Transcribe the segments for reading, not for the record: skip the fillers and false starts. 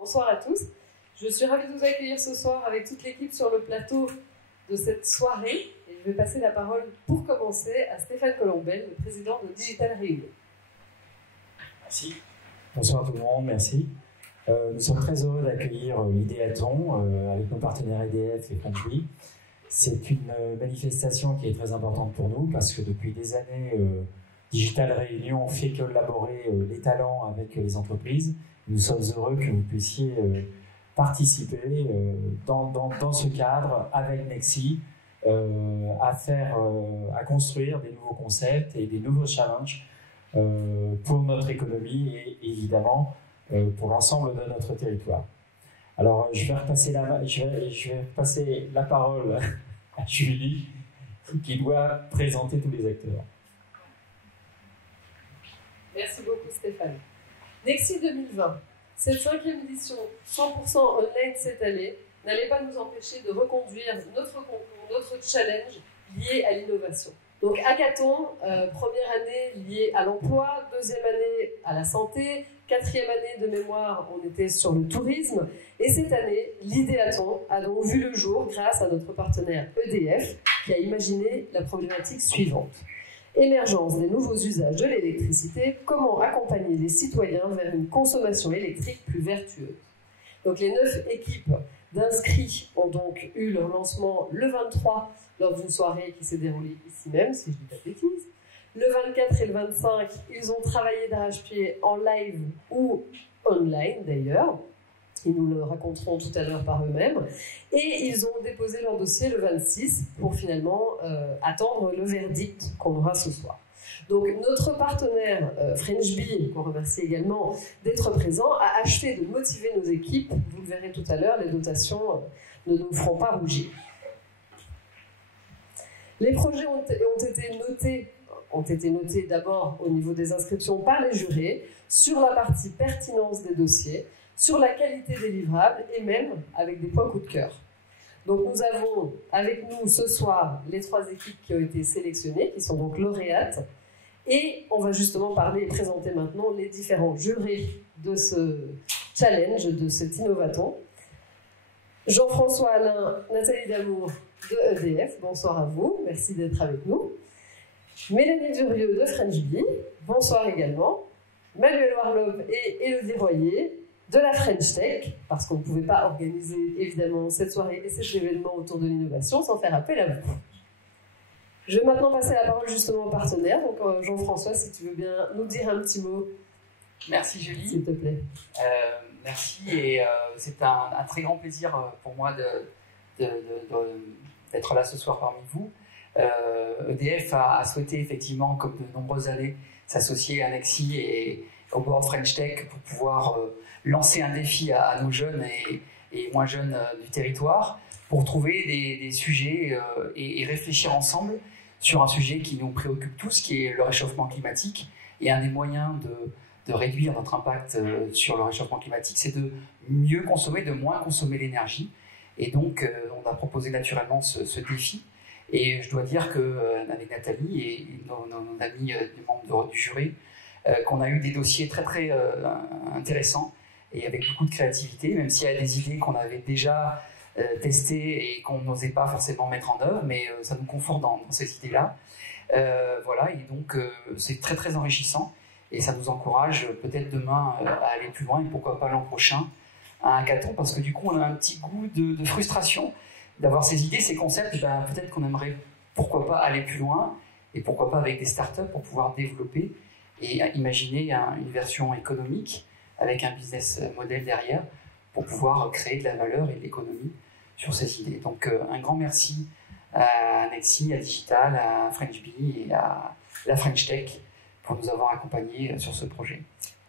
Bonsoir à tous. Je suis ravie de vous accueillir ce soir avec toute l'équipe sur le plateau de cette soirée. Et je vais passer la parole pour commencer à Stéphane Colombel, le président de Digital Réunion. Merci. Bonsoir tout le monde, merci. Nous sommes très heureux d'accueillir l'Idéaton avec nos partenaires EDF et FrenchBee. C'est une manifestation qui est très importante pour nous parce que depuis des années, Digital Réunion fait collaborer les talents avec les entreprises. Nous sommes heureux que vous puissiez participer dans ce cadre avec Nexi à construire des nouveaux concepts et des nouveaux challenges pour notre économie et évidemment pour l'ensemble de notre territoire. Alors je vais repasser la parole à Julie qui doit présenter tous les acteurs. Merci beaucoup Stéphane. Nexi 2020, cette 5e édition 100% online cette année, n'allait pas nous empêcher de reconduire notre concours, notre challenge lié à l'innovation. Donc hackathon, première année liée à l'emploi, deuxième année à la santé, quatrième année de mémoire, on était sur le tourisme, et cette année, l'Idéaton a donc vu le jour grâce à notre partenaire EDF qui a imaginé la problématique suivante. Émergence des nouveaux usages de l'électricité, comment accompagner les citoyens vers une consommation électrique plus vertueuse. Donc les 9 équipes d'inscrits ont donc eu leur lancement le 23 lors d'une soirée qui s'est déroulée ici même, si je ne dis pas de bêtises. Le 24 et le 25, ils ont travaillé d'arrache-pied en live ou online d'ailleurs. Ils nous le raconteront tout à l'heure par eux-mêmes. Et ils ont déposé leur dossier le 26 pour finalement attendre le verdict qu'on aura ce soir. Donc notre partenaire FrenchBee, qu'on remercie également d'être présent, a achevé de motiver nos équipes. Vous le verrez tout à l'heure, les dotations ne nous feront pas rougir. Les projets ont été notés d'abord au niveau des inscriptions par les jurés, sur la partie pertinence des dossiers, sur la qualité des livrables et même avec des points coup de cœur. Donc nous avons avec nous ce soir les 3 équipes qui ont été sélectionnées, qui sont donc lauréates, et on va justement parler et présenter maintenant les différents jurés de ce challenge, de cet innovaton. Jean-François Alain, Nathalie Damour de EDF, bonsoir à vous, merci d'être avec nous. Mélanie Durieux de FrenchBee, bonsoir également. Manuel Warlop et Élodie Royer de la French Tech, parce qu'on ne pouvait pas organiser évidemment cette soirée et cet événement autour de l'innovation sans faire appel à vous. Je vais maintenant passer la parole justement aux partenaires. Donc Jean-François, si tu veux bien nous dire un petit mot. Merci Julie. S'il te plaît. Merci et c'est un très grand plaisir pour moi d'être là ce soir parmi vous. EDF a souhaité effectivement, comme de nombreuses années, s'associer à Nexi et au Board French Tech pour pouvoir lancer un défi à nos jeunes et moins jeunes du territoire pour trouver des sujets et réfléchir ensemble sur un sujet qui nous préoccupe tous, qui est le réchauffement climatique. Et un des moyens de réduire notre impact sur le réchauffement climatique, c'est de mieux consommer, de moins consommer l'énergie. Et donc, on a proposé naturellement ce défi. Et je dois dire qu'avec Nathalie et nos amis des membres du jury, qu'on a eu des dossiers très très intéressants et avec beaucoup de créativité, même s'il y a des idées qu'on avait déjà testées et qu'on n'osait pas forcément mettre en œuvre, mais ça nous conforte dans ces idées-là. Voilà, et donc c'est très très enrichissant et ça nous encourage peut-être demain à aller plus loin et pourquoi pas l'an prochain à un hackathon, parce que du coup on a un petit goût de frustration d'avoir ces idées, ces concepts. Peut-être qu'on aimerait pourquoi pas aller plus loin et pourquoi pas avec des startups pour pouvoir développer et imaginer une version économique avec un business model derrière pour pouvoir créer de la valeur et de l'économie sur ces idées. Donc un grand merci à Nexi, à Digital, à FrenchBee et à la French Tech pour nous avoir accompagnés sur ce projet.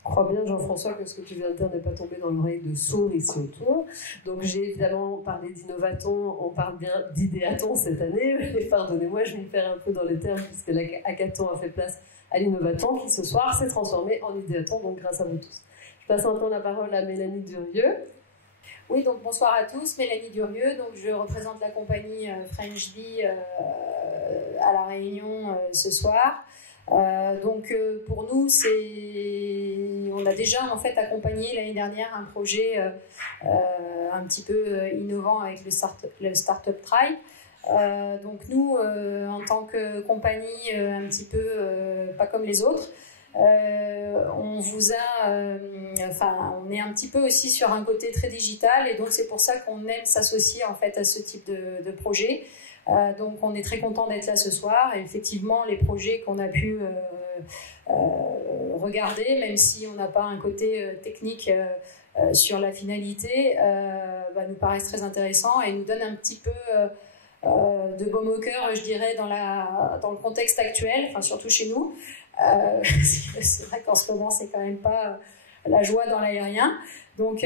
Je crois bien, Jean-François, que ce que tu viens de dire n'est pas tombé dans l'oreille de sourds ici autour. Donc j'ai évidemment parlé d'innovaton, on parle bien d'idéaton cette année, mais pardonnez-moi, je m'y perds un peu dans les termes puisque la hackathon a fait place à l'innovaton qui ce soir s'est transformé en idéaton, donc grâce à vous tous. Je passe maintenant la parole à Mélanie Durieux. Oui, donc bonsoir à tous, Mélanie Durieux, donc je représente la compagnie FrenchBee à La Réunion ce soir. Donc pour nous, on a déjà en fait accompagné l'année dernière un projet un petit peu innovant avec le Startup Tribe. Donc nous, en tant que compagnie un petit peu pas comme les autres, on est un petit peu aussi sur un côté très digital, et donc c'est pour ça qu'on aime s'associer en fait à ce type de projet. Donc on est très content d'être là ce soir, et effectivement les projets qu'on a pu regarder, même si on n'a pas un côté technique sur la finalité, nous paraissent très intéressants et nous donnent un petit peu de baume au cœur, je dirais, dans le contexte actuel, enfin surtout chez nous. C'est vrai qu'en ce moment c'est quand même pas la joie dans l'aérien, donc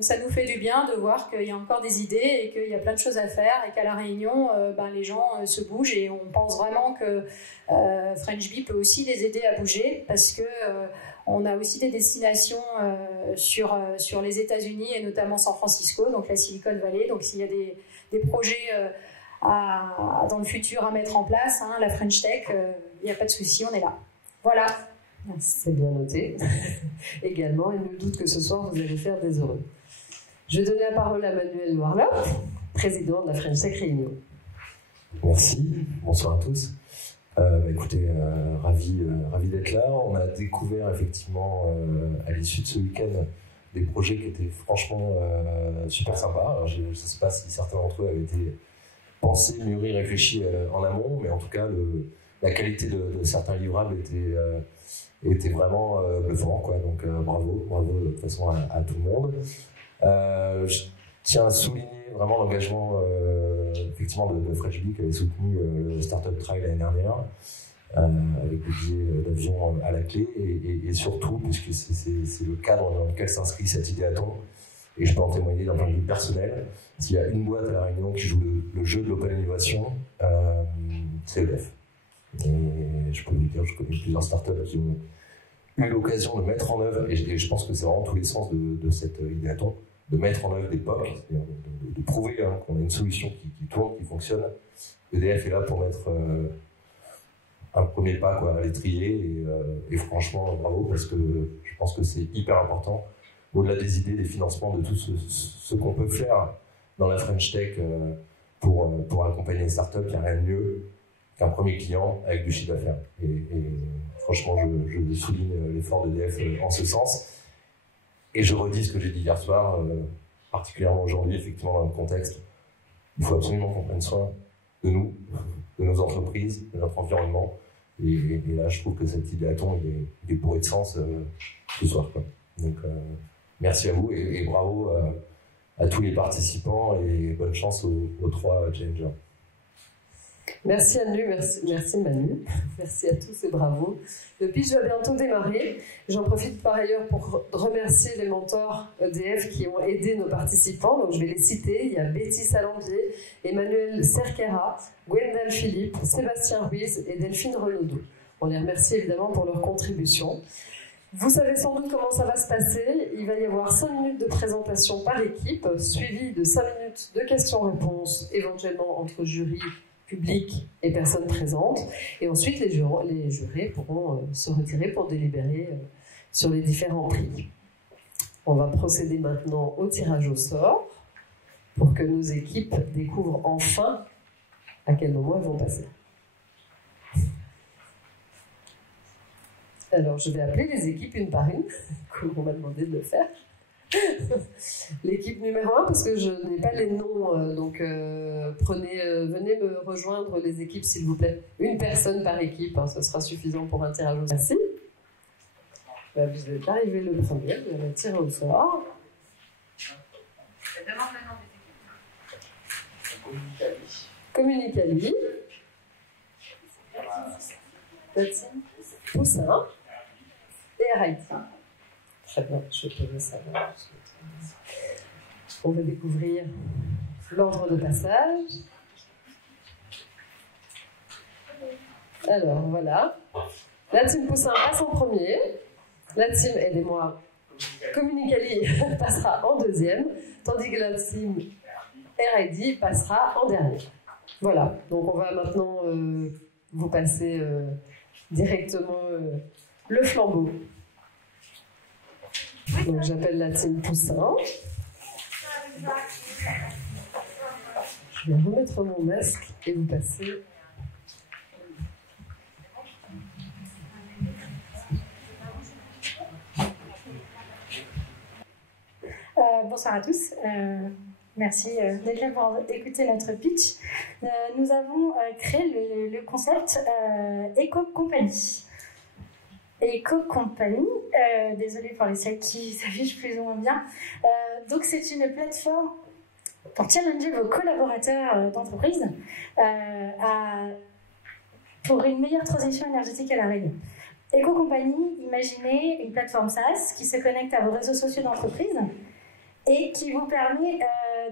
ça nous fait du bien de voir qu'il y a encore des idées et qu'il y a plein de choses à faire, et qu'à La Réunion les gens se bougent, et on pense vraiment que French Bee peut aussi les aider à bouger, parce que on a aussi des destinations sur les États-Unis, et notamment San Francisco, donc la Silicon Valley. Donc s'il y a des projets dans le futur à mettre en place, la French Tech, il n'y a pas de souci, on est là. Voilà. C'est bien noté. Également, il me doute que ce soir, vous allez faire des heureux. Je vais donner la parole à Manuel Warlop, président de la French Tech Réunion. Merci, bonsoir à tous. Écoutez, ravi d'être là. On a découvert effectivement à l'issue de ce week-end des projets qui étaient franchement super sympas. Alors, je ne sais pas si certains d'entre eux avaient été pensés, mûris, réfléchis en amont, mais en tout cas, la qualité de certains livrables était vraiment bluffant, quoi. Donc bravo de toute façon à tout le monde. Je tiens à souligner vraiment l'engagement effectivement de French Bee, qui avait soutenu le Startup Tribe l'année dernière, avec le billet d'avion à la clé, et surtout puisque c'est le cadre dans lequel s'inscrit cette idéaton, et je peux en témoigner d'un point de vue personnel. S'il y a une boîte à La Réunion qui joue le jeu de l'open innovation, c'est EDF. Et je peux vous dire, je connais plusieurs startups qui ont eu l'occasion de mettre en œuvre, et je pense que c'est vraiment tous les sens de cette idéaton, de mettre en œuvre des POC, c'est-à-dire de prouver qu'on a une solution qui tourne, qui fonctionne. EDF est là pour mettre un premier pas à l'étrier, et franchement bravo, parce que je pense que c'est hyper important, au-delà des idées, des financements, de tout ce qu'on peut faire dans la French Tech pour accompagner les startups. Il n'y a rien de mieux qu'un premier client avec du chiffre d'affaires. Et franchement, je souligne l'effort d'EDF en ce sens. Et je redis ce que j'ai dit hier soir, particulièrement aujourd'hui, effectivement, dans le contexte. Il faut absolument qu'on prenne soin de nous, de nos entreprises, de notre environnement. Et là, je trouve que cette idéaton, il est bourré de sens ce soir, quoi. Donc, merci à vous, et bravo à tous les participants, et bonne chance aux 3 challengers. Merci Anu, merci Manu, merci à tous et bravo. Le pitch va bientôt démarrer. J'en profite par ailleurs pour remercier les mentors EDF qui ont aidé nos participants. Donc je vais les citer. Il y a Betty Salambier, Emmanuel Cerquera, Gwendal Philippe, Sébastien Ruiz et Delphine Renaudot. On les remercie évidemment pour leur contribution. Vous savez sans doute comment ça va se passer. Il va y avoir 5 minutes de présentation par équipe, suivi de 5 minutes de questions-réponses, éventuellement entre jury, public et personnes présentes. Et ensuite, les jurés pourront se retirer pour délibérer sur les différents prix. On va procéder maintenant au tirage au sort pour que nos équipes découvrent enfin à quel moment elles vont passer. Alors, je vais appeler les équipes une par une, comme on m'a demandé de le faire. L'équipe numéro 1, parce que je n'ai pas les noms, donc venez me rejoindre les équipes s'il vous plaît. Une personne par équipe, ce sera suffisant pour un tirage au sort. Merci. Vous êtes arrivé le premier, vous allez tirer au sort. Communique à lui. Tatine Poussin et RIT. Très bien, je peux le savoir. On va découvrir l'ordre de passage. Alors, voilà. La team Poussin passe en premier. La team, aidez-moi, Communicali passera en deuxième, tandis que la team RID passera en dernier. Voilà, donc on va maintenant vous passer directement le flambeau. Donc j'appelle la team Poussin. Je vais remettre mon masque et vous passer. Bonsoir à tous. Merci d'être là pour écouter notre pitch. Nous avons créé le concept Eco Company. Eco Company, désolée pour les celles qui s'affichent plus ou moins bien. Donc c'est une plateforme pour challenger vos collaborateurs d'entreprise pour une meilleure transition énergétique à La Réunion. Eco Company, imaginez une plateforme SaaS qui se connecte à vos réseaux sociaux d'entreprise et qui vous permet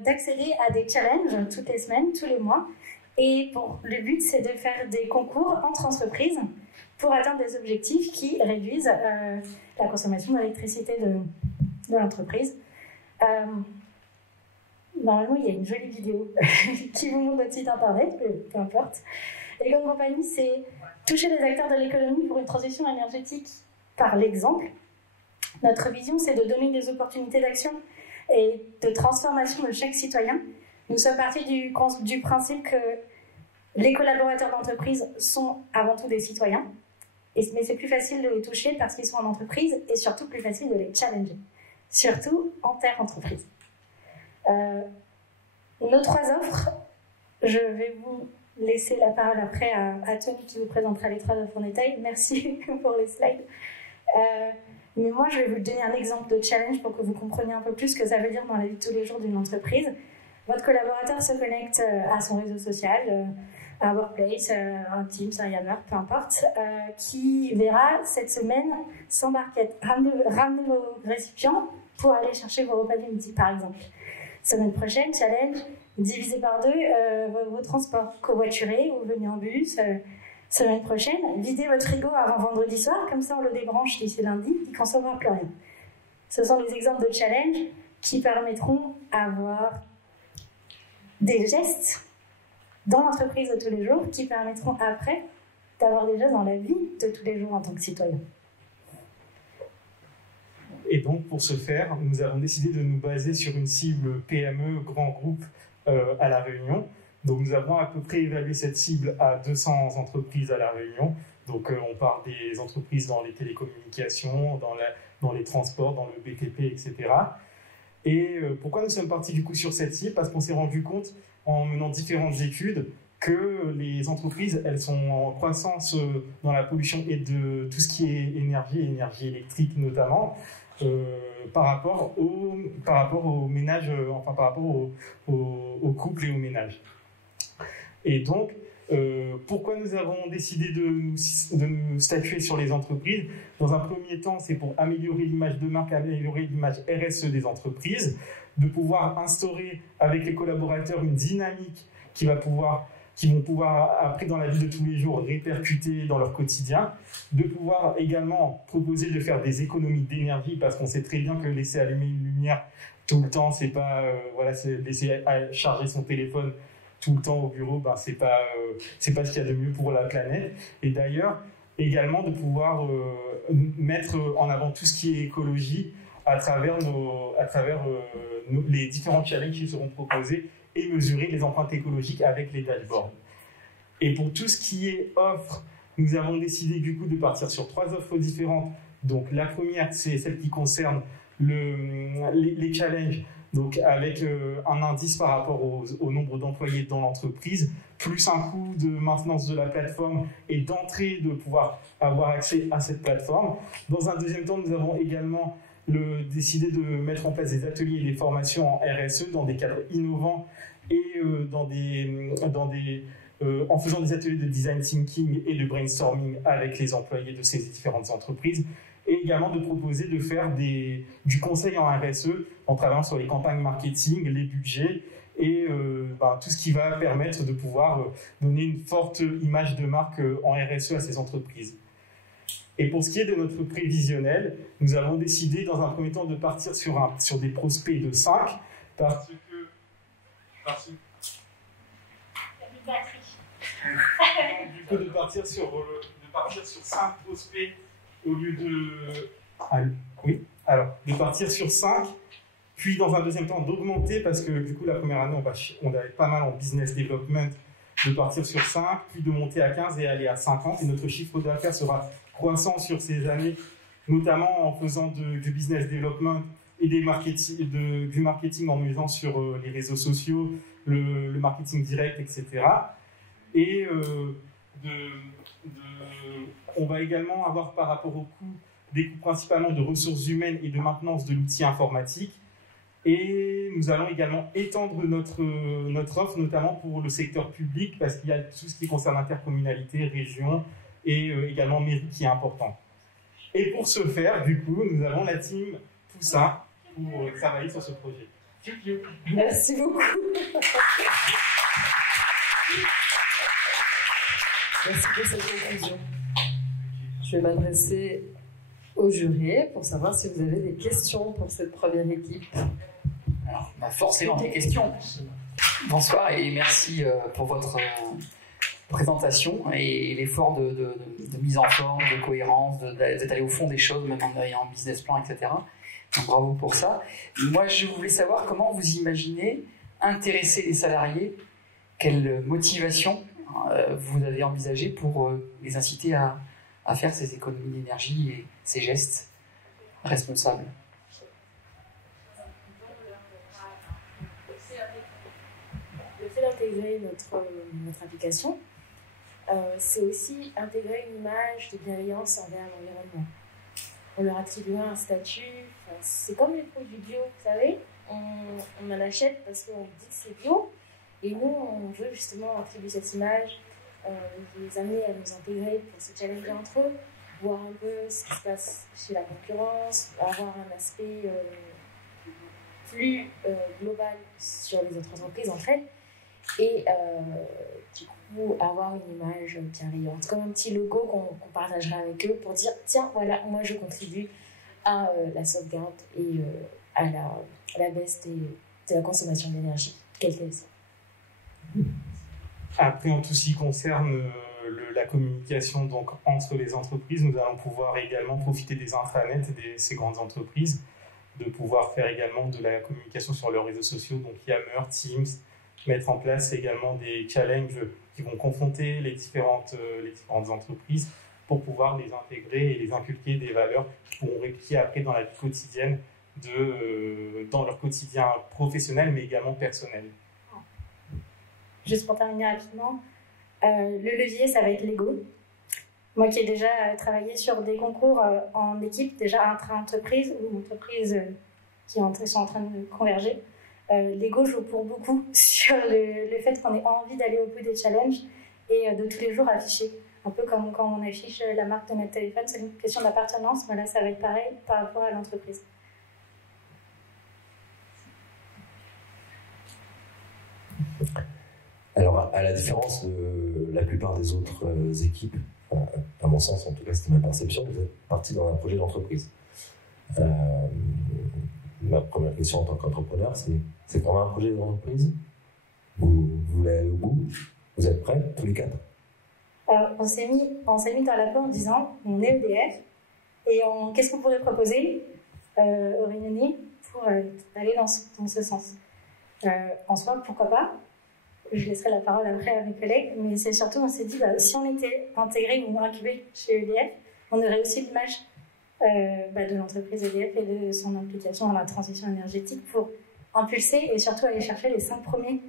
d'accéder à des challenges toutes les semaines, tous les mois. Et le but, c'est de faire des concours entre entreprises pour atteindre des objectifs qui réduisent la consommation d'électricité de l'entreprise. Normalement, il y a une jolie vidéo qui vous montre notre site internet, peu importe. Eco Company, c'est toucher les acteurs de l'économie pour une transition énergétique par l'exemple. Notre vision, c'est de donner des opportunités d'action et de transformation de chaque citoyen. Nous sommes partis du principe que les collaborateurs d'entreprise sont avant tout des citoyens, mais c'est plus facile de les toucher parce qu'ils sont en entreprise et surtout plus facile de les challenger, surtout en terre entreprise. Nos 3 offres, je vais vous laisser la parole après à Tony qui vous présentera les 3 offres en détail. Merci pour les slides. Mais moi, je vais vous donner un exemple de challenge pour que vous compreniez un peu plus ce que ça veut dire dans la vie de tous les jours d'une entreprise. Votre collaborateur se connecte à son réseau social, un Workplace, un Teams, un Yammer, peu importe, qui verra cette semaine s'embarquer, ramener vos récipients pour aller chercher vos repas du midi, par exemple. Semaine prochaine, challenge, divisé par 2 vos transports, covoiturés ou venus en bus. Semaine prochaine, videz votre frigo avant vendredi soir, comme ça on le débranche d'ici lundi, il ne consommera plus rien. Ce sont des exemples de challenge qui permettront d'avoir des gestes dans l'entreprise de tous les jours qui permettront après d'avoir des gestes dans la vie de tous les jours en tant que citoyen. Et donc pour ce faire, nous avons décidé de nous baser sur une cible PME, grand groupe à La Réunion. Donc nous avons à peu près évalué cette cible à 200 entreprises à La Réunion. Donc on parle des entreprises dans les télécommunications, dans les transports, dans le BTP, etc. Et pourquoi nous sommes partis du coup sur cette cible? Parce qu'on s'est rendu compte, en menant différentes études, que les entreprises, elles sont en croissance dans la pollution et de tout ce qui est énergie électrique notamment, par rapport aux ménages, enfin par rapport aux couples et aux ménages. Et donc, pourquoi nous avons décidé de nous statuer sur les entreprises? Dans un premier temps, c'est pour améliorer l'image de marque, améliorer l'image RSE des entreprises, de pouvoir instaurer avec les collaborateurs une dynamique qui vont pouvoir après dans la vie de tous les jours répercuter dans leur quotidien, de pouvoir également proposer de faire des économies d'énergie parce qu'on sait très bien que laisser allumer une lumière tout le temps, c'est pas c'est laisser charger son téléphone tout le temps au bureau, c'est pas ce qu'il y a de mieux pour la planète. Et d'ailleurs également de pouvoir mettre en avant tout ce qui est écologie à travers les différents challenges qui seront proposés et mesurer les empreintes écologiques avec les dashboards. Et pour tout ce qui est offre, nous avons décidé du coup de partir sur 3 offres différentes. Donc la première, c'est celle qui concerne les challenges, donc avec un indice par rapport au nombre d'employés dans l'entreprise, plus un coût de maintenance de la plateforme et d'entrée de pouvoir avoir accès à cette plateforme. Dans un deuxième temps, nous avons également décidé de mettre en place des ateliers et des formations en RSE dans des cadres innovants et en faisant des ateliers de design thinking et de brainstorming avec les employés de ces différentes entreprises, et également de proposer de faire du conseil en RSE en travaillant sur les campagnes marketing, les budgets et tout ce qui va permettre de pouvoir donner une forte image de marque en RSE à ces entreprises. Et pour ce qui est de notre prévisionnel, nous avons décidé dans un premier temps de partir sur des prospects de 5 parce que du coup de partir sur partir sur 5 prospects au lieu de... de partir sur 5, puis dans un deuxième temps d'augmenter, parce que du coup la première année on avait pas mal en business development, de partir sur 5, puis de monter à 15 et aller à 50, et notre chiffre d'affaires sera croissant sur ces années, notamment en faisant du business development et du marketing en misant sur les réseaux sociaux, le marketing direct, etc. Et on va également avoir par rapport au coût des coûts principalement de ressources humaines et de maintenance de l'outil informatique. Et nous allons également étendre notre offre, notamment pour le secteur public, parce qu'il y a tout ce qui concerne intercommunalité, région et également mairie qui est important. Et pour ce faire, du coup, nous avons la team Poussin pour travailler sur ce projet. Merci beaucoup. Merci pour cette conclusion. Je vais m'adresser au jury pour savoir si vous avez des questions pour cette première équipe. Alors, on a forcément des questions. Bonsoir et merci pour votre présentation et l'effort de mise en forme, de cohérence, d'être allé au fond des choses, même en ayant un business plan, etc. Donc bravo pour ça. Moi, je voulais savoir comment vous imaginez intéresser les salariés, quelle motivation vous avez envisagé pour les inciter à faire ces économies d'énergie et ces gestes responsables. Le fait d'intégrer notre application, c'est aussi intégrer une image de bienveillance envers l'environnement. On leur attribue un statut, c'est comme les produits bio, vous savez, on en achète parce qu'on dit que c'est bio, et nous on veut justement attribuer cette image, les amener à nous intégrer pour se challenger entre eux, voir un peu ce qui se passe chez la concurrence, avoir un aspect plus global sur les autres entreprises entre elles, et du coup avoir une image bienveillante, comme un petit logo qu'on partagera avec eux pour dire tiens voilà, moi je contribue à la sauvegarde et à la baisse de la consommation d'énergie, quelle qu'elle soit. Après, en tout ce qui concerne la communication donc, entre les entreprises, nous allons pouvoir également profiter des intranets de ces grandes entreprises, de pouvoir faire également de la communication sur leurs réseaux sociaux, donc Yammer, Teams, mettre en place également des challenges qui vont confronter les différentes entreprises pour pouvoir les intégrer et les inculquer des valeurs qui pourront répliquer après dans la vie quotidienne, dans leur quotidien professionnel mais également personnel. Juste pour terminer rapidement, le levier, ça va être Lego. Moi qui ai déjà travaillé sur des concours en équipe, déjà intra-entreprise ou entreprises qui sont en train de converger, Lego joue pour beaucoup sur le fait qu'on ait envie d'aller au bout des challenges et de tous les jours afficher. Un peu comme quand on affiche la marque de notre téléphone, c'est une question d'appartenance, mais là ça va être pareil par rapport à l'entreprise. Alors, à la différence de la plupart des autres équipes, à mon sens, en tout cas, c'était ma perception, vous êtes parti dans un projet d'entreprise. Ma première question en tant qu'entrepreneur, c'est vraiment un projet d'entreprise? Vous voulez aller au bout? Vous êtes prêts, tous les quatre? Alors, on s'est mis dans la peau en disant, on est EDF, et qu'est-ce qu'on pourrait proposer aux Réunionnais pour aller dans ce sens? En soi, pourquoi pas? Je laisserai la parole après à mes collègues, mais c'est surtout, on s'est dit, si on était intégré ou incubé chez EDF, on aurait aussi l'image de l'entreprise EDF et de son implication dans la transition énergétique pour impulser et surtout aller chercher les 5 premiers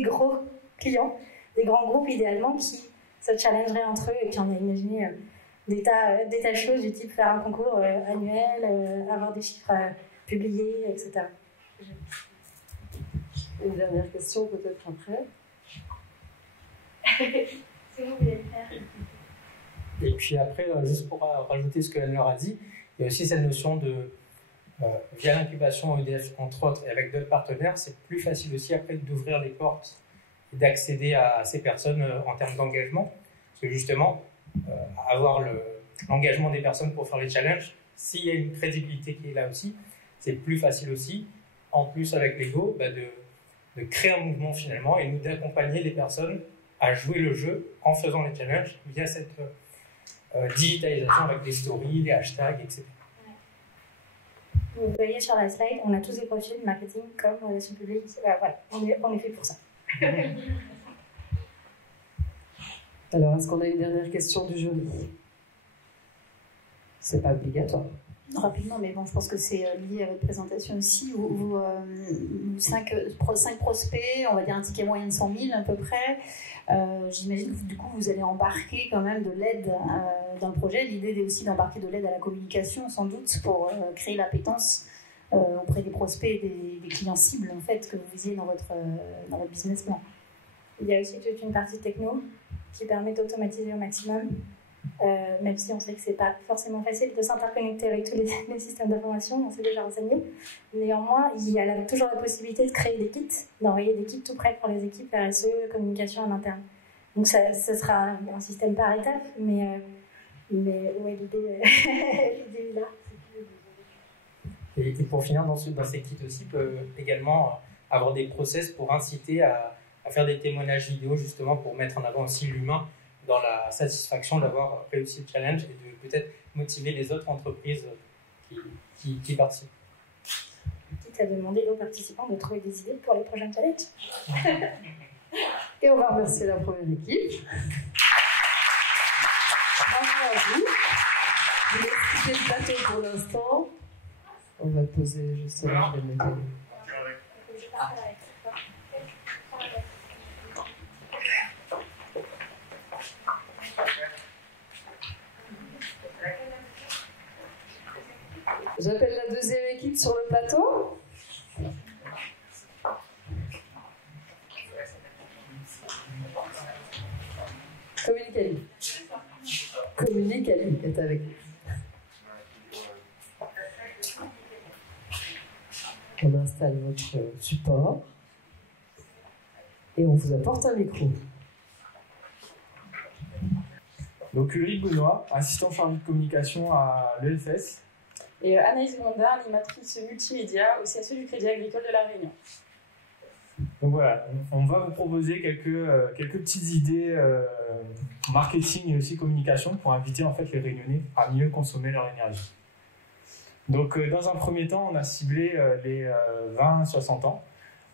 gros clients, des grands groupes idéalement qui se challengeraient entre eux. Et puis on a imaginé des tas de choses du type faire un concours annuel, avoir des chiffres publiés, etc. Une dernière question peut-être après. Si vous voulez le faire. Et puis après, juste pour rajouter ce qu'elle leur a dit, il y a aussi cette notion de, via l'incubation EDF entre autres et avec d'autres partenaires, c'est plus facile aussi après d'ouvrir les portes et d'accéder à ces personnes en termes d'engagement. Parce que justement, avoir l'engagement des personnes pour faire les challenges, s'il y a une crédibilité qui est là aussi, c'est plus facile aussi, en plus avec Lego, de créer un mouvement finalement et nous d'accompagner les personnes à jouer le jeu en faisant les challenges via cette digitalisation avec des stories, des hashtags, etc. Vous voyez sur la slide, on a tous des profils marketing comme relations publiques. Voilà, on est fait pour ça. Alors, est-ce qu'on a une dernière question du jury? C'est pas obligatoire. Rapidement, mais bon, je pense que c'est lié à votre présentation aussi. Vous 5 prospects, on va dire un ticket moyen de 100 000 à peu près. J'imagine que du coup, vous allez embarquer quand même de l'aide dans le projet. L'idée est aussi d'embarquer de l'aide à la communication, sans doute, pour créer l'appétence auprès des prospects et des clients cibles, en fait, que vous visiez dans votre business plan. Il y a aussi toute une partie techno qui permet d'automatiser au maximum. Même si on sait que c'est pas forcément facile de s'interconnecter avec tous les systèmes d'information, on s'est déjà renseigné. Néanmoins, il y a toujours la possibilité de créer des kits, d'envoyer des kits tout prêts pour les équipes RSE, communication en interne. Donc ce sera un système par étape, mais ouais, l'idée est là. Et pour finir, dans ces kits aussi, peut également avoir des process pour inciter à faire des témoignages vidéo, justement pour mettre en avant aussi l'humain dans la satisfaction d'avoir réussi le challenge et de peut-être motiver les autres entreprises qui participent. Quitte à demander aux participants de trouver des idées pour les prochains challenges. Et on va remercier la première équipe. Bravo à vous. Vous laissez quitter le plateau pour l'instant. On va le poser juste là, je vais le mettre. J'appelle la deuxième équipe sur le plateau. Communique Ali est avec nous. On installe votre support et on vous apporte un micro. Donc Ulrich Benoît, assistant chargé de communication à l'EFS. Et Anaïs Gonda, animatrice multimédia au CSE du Crédit Agricole de La Réunion. Donc voilà, on va vous proposer quelques petites idées marketing et aussi communication pour inviter en fait les Réunionnais à mieux consommer leur énergie. Donc dans un premier temps, on a ciblé les 20-60 ans,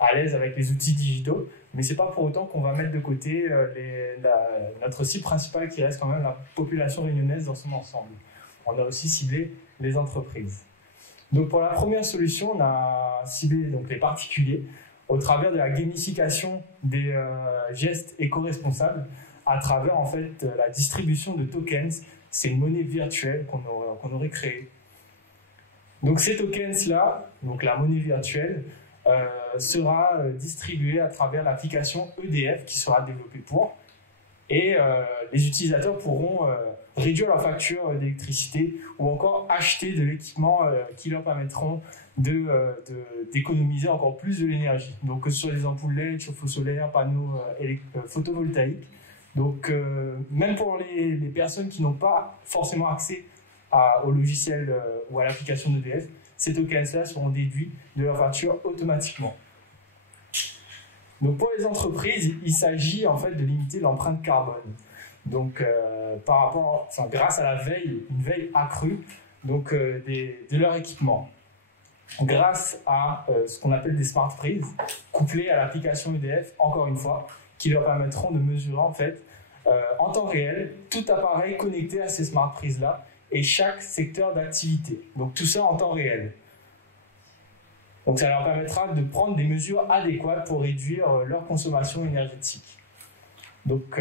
à l'aise avec les outils digitaux, mais c'est pas pour autant qu'on va mettre de côté notre cible principale qui reste quand même la population réunionnaise dans son ensemble. On a aussi ciblé les entreprises. Donc pour la première solution, on a ciblé donc les particuliers au travers de la gamification des gestes éco-responsables à travers en fait la distribution de tokens. C'est une monnaie virtuelle qu'on aurait créée. Donc ces tokens-là, donc la monnaie virtuelle, sera distribuée à travers l'application EDF qui sera développée pour. Et les utilisateurs pourront réduire leur facture d'électricité ou encore acheter de l'équipement qui leur permettront d'économiser encore plus de l'énergie. Donc que ce soit des ampoules LED, chauffe-eau solaire, panneaux photovoltaïques. Donc même pour les personnes qui n'ont pas forcément accès au logiciel ou à l'application d'EDF, ces tokens-là seront déduits de leur facture automatiquement. Donc pour les entreprises, il s'agit en fait de limiter l'empreinte carbone. Donc grâce à une veille accrue donc, de leur équipement. Grâce à ce qu'on appelle des smart prises, couplées à l'application EDF, encore une fois, qui leur permettront de mesurer en fait en temps réel tout appareil connecté à ces smart prises-là et chaque secteur d'activité. Donc tout ça en temps réel. Donc ça leur permettra de prendre des mesures adéquates pour réduire leur consommation énergétique. Donc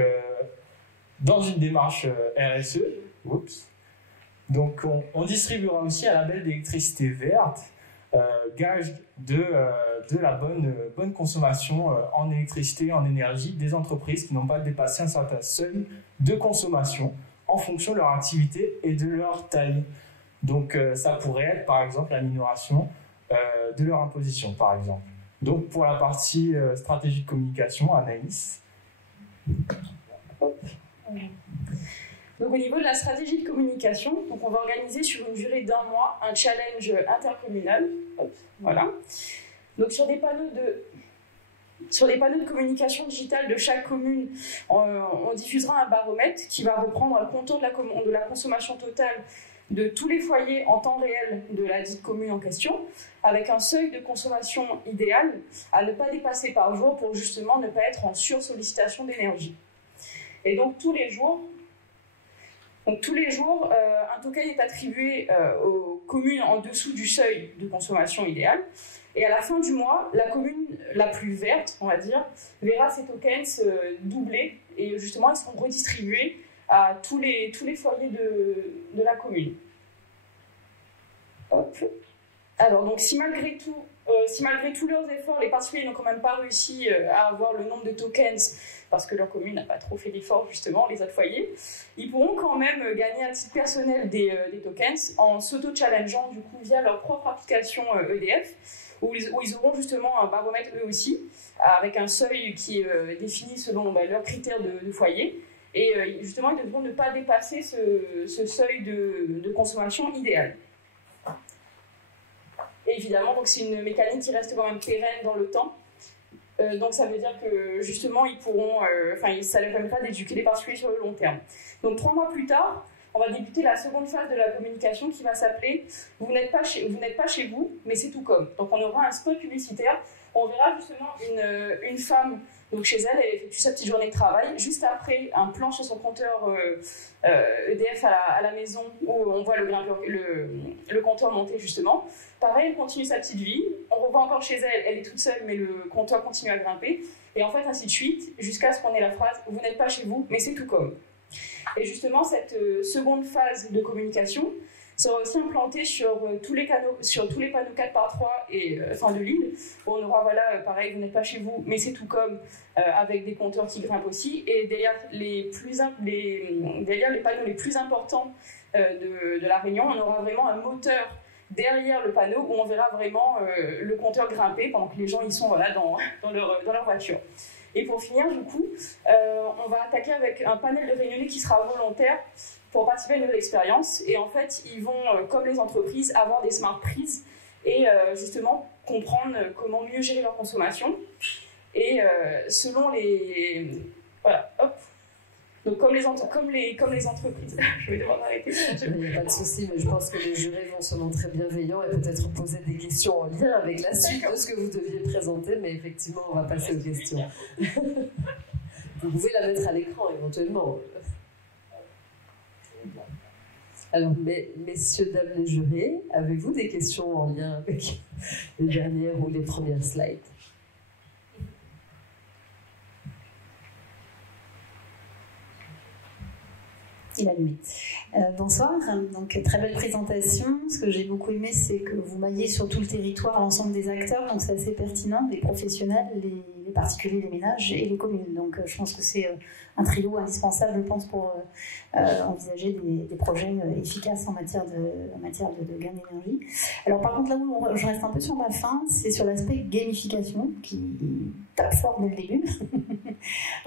dans une démarche RSE, donc on distribuera aussi un label d'électricité verte, gage de la bonne consommation en électricité et en énergie des entreprises qui n'ont pas dépassé un certain seuil de consommation en fonction de leur activité et de leur taille. Donc ça pourrait être par exemple la minoration de leur imposition par exemple. Donc pour la partie stratégie de communication, Anaïs. Donc au niveau de la stratégie de communication, donc on va organiser sur une durée d'1 mois un challenge intercommunal. Hop, voilà. Donc sur des panneaux de Sur les panneaux de communication digitale de chaque commune, on diffusera un baromètre qui va reprendre un contour de la consommation totale de tous les foyers en temps réel de la dite commune en question, avec un seuil de consommation idéal à ne pas dépasser par jour pour justement ne pas être en sursollicitation d'énergie. Et donc tous les jours, un token est attribué aux communes en dessous du seuil de consommation idéale. Et à la fin du mois, la commune la plus verte, on va dire, verra ces tokens doubler et justement ils seront redistribués à tous les foyers de la commune. Hop. Alors donc si malgré tous leurs efforts, les particuliers n'ont quand même pas réussi à avoir le nombre de tokens parce que leur commune n'a pas trop fait d'efforts justement, les autres foyers, ils pourront quand même gagner à titre personnel des tokens en s'auto-challengeant du coup via leur propre application EDF où ils auront justement un baromètre eux aussi avec un seuil qui est défini selon leurs critères de foyer et justement ils devront ne pas dépasser ce seuil de consommation idéal. Et évidemment, donc c'est une mécanique qui reste quand même pérenne dans le temps. Donc ça veut dire que justement, ils pourront, ça leur permettra d'éduquer les particuliers sur le long terme. Donc 3 mois plus tard, on va débuter la seconde phase de la communication qui va s'appeler « Vous n'êtes pas chez vous, mais c'est tout comme ». Donc on aura un spot publicitaire. On verra justement une femme, donc chez elle effectue sa petite journée de travail. Juste après, un plan sur son compteur EDF à la maison où on voit le compteur monter justement. Pareil, elle continue sa petite vie. On revoit encore chez elle, elle est toute seule, mais le compteur continue à grimper. Et en fait, ainsi de suite, jusqu'à ce qu'on ait la phrase « Vous n'êtes pas chez vous, mais c'est tout comme ». Et justement, cette seconde phase de communication sera aussi implantée sur tous les panneaux 4x3 de l'île, où on aura, pareil, vous n'êtes pas chez vous, mais c'est tout comme, avec des compteurs qui grimpent aussi. Et derrière les panneaux les plus importants de la Réunion, on aura vraiment un moteur derrière le panneau où on verra vraiment le compteur grimper pendant que les gens y sont dans leur voiture. Et pour finir, du coup, on va attaquer avec un panel de réunionnais qui sera volontaire pour participer à une nouvelle expérience. Et en fait, ils vont, comme les entreprises, avoir des smart prises et justement comprendre comment mieux gérer leur consommation. Et selon les... Voilà, hop. Donc comme les entreprises, je vais devoir m'arrêter. Il n'y a pas de souci, mais je pense que les jurés vont se montrer bienveillants et peut-être poser des questions en lien avec la suite de ce que vous deviez présenter, mais effectivement, on va passer aux questions. Vous pouvez la mettre à l'écran éventuellement. Alors, messieurs, dames les jurés, avez-vous des questions en lien avec les dernières ou les premières slides ? Il a allumé. Bonsoir, donc très belle présentation. Ce que j'ai beaucoup aimé, c'est que vous maillez sur tout le territoire l'ensemble des acteurs, donc c'est assez pertinent, les professionnels, les particuliers, les ménages et les communes. Donc je pense que c'est un trio indispensable, je pense, pour envisager des projets efficaces en matière de gain d'énergie. Alors par contre, là où je reste un peu sur ma faim, c'est sur l'aspect gamification, qui tape fort dès le début.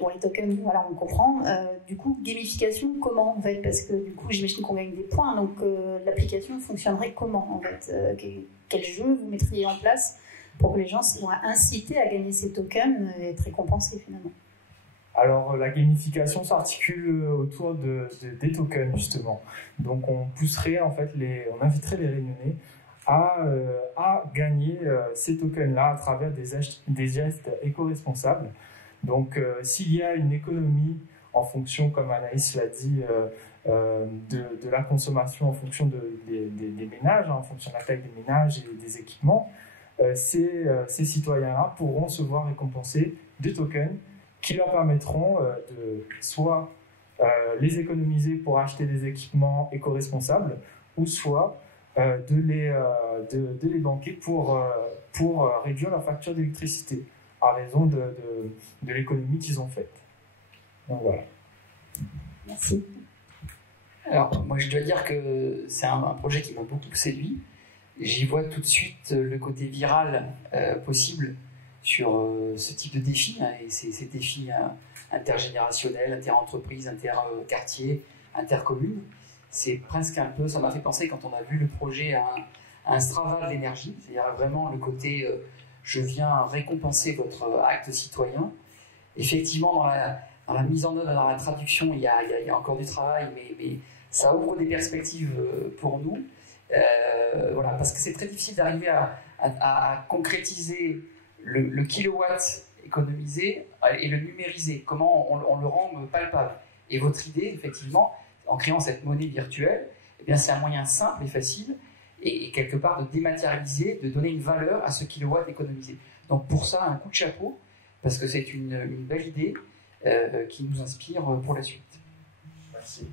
Bon, les tokens, voilà, on comprend. Du coup, gamification, comment en fait? Parce que du coup, j'imagine qu'on gagne des points, donc l'application fonctionnerait comment en fait? Quel jeu vous mettriez en place pour que les gens soient incités à gagner ces tokens et être récompensés finalement? Alors, la gamification s'articule autour des tokens, justement. Donc, on pousserait, en fait, on inviterait les réunionnais à gagner ces tokens-là à travers des gestes éco-responsables. Donc, s'il y a une économie en fonction, comme Anaïs l'a dit, de la consommation en fonction des ménages, en fonction de la taille des ménages et des équipements, ces citoyens-là pourront se voir récompenser des tokens qui leur permettront de soit les économiser pour acheter des équipements éco-responsables, ou soit de les banquer pour réduire leur facture d'électricité à raison de l'économie qu'ils ont faite. Donc voilà. Merci. Alors, moi je dois dire que c'est un projet qui m'a beaucoup séduit. J'y vois tout de suite le côté viral possible sur ce type de défi, et ces défis intergénérationnels, inter-entreprises, inter-quartiers, inter-communes. C'est presque un peu, ça m'a fait penser quand on a vu le projet à un Strava de l'énergie, c'est-à-dire vraiment le côté je viens récompenser votre acte citoyen. Effectivement, dans la mise en œuvre, dans la traduction, il y a encore du travail, mais ça ouvre des perspectives pour nous. Voilà, parce que c'est très difficile d'arriver à concrétiser le kilowatt économisé et le numériser. Comment on le rend palpable. Et votre idée, effectivement, en créant cette monnaie virtuelle, eh bien, c'est un moyen simple et facile, et quelque part de dématérialiser, de donner une valeur à ce kilowatt économisé. Donc pour ça, un coup de chapeau, parce que c'est une belle idée qui nous inspire pour la suite. Merci.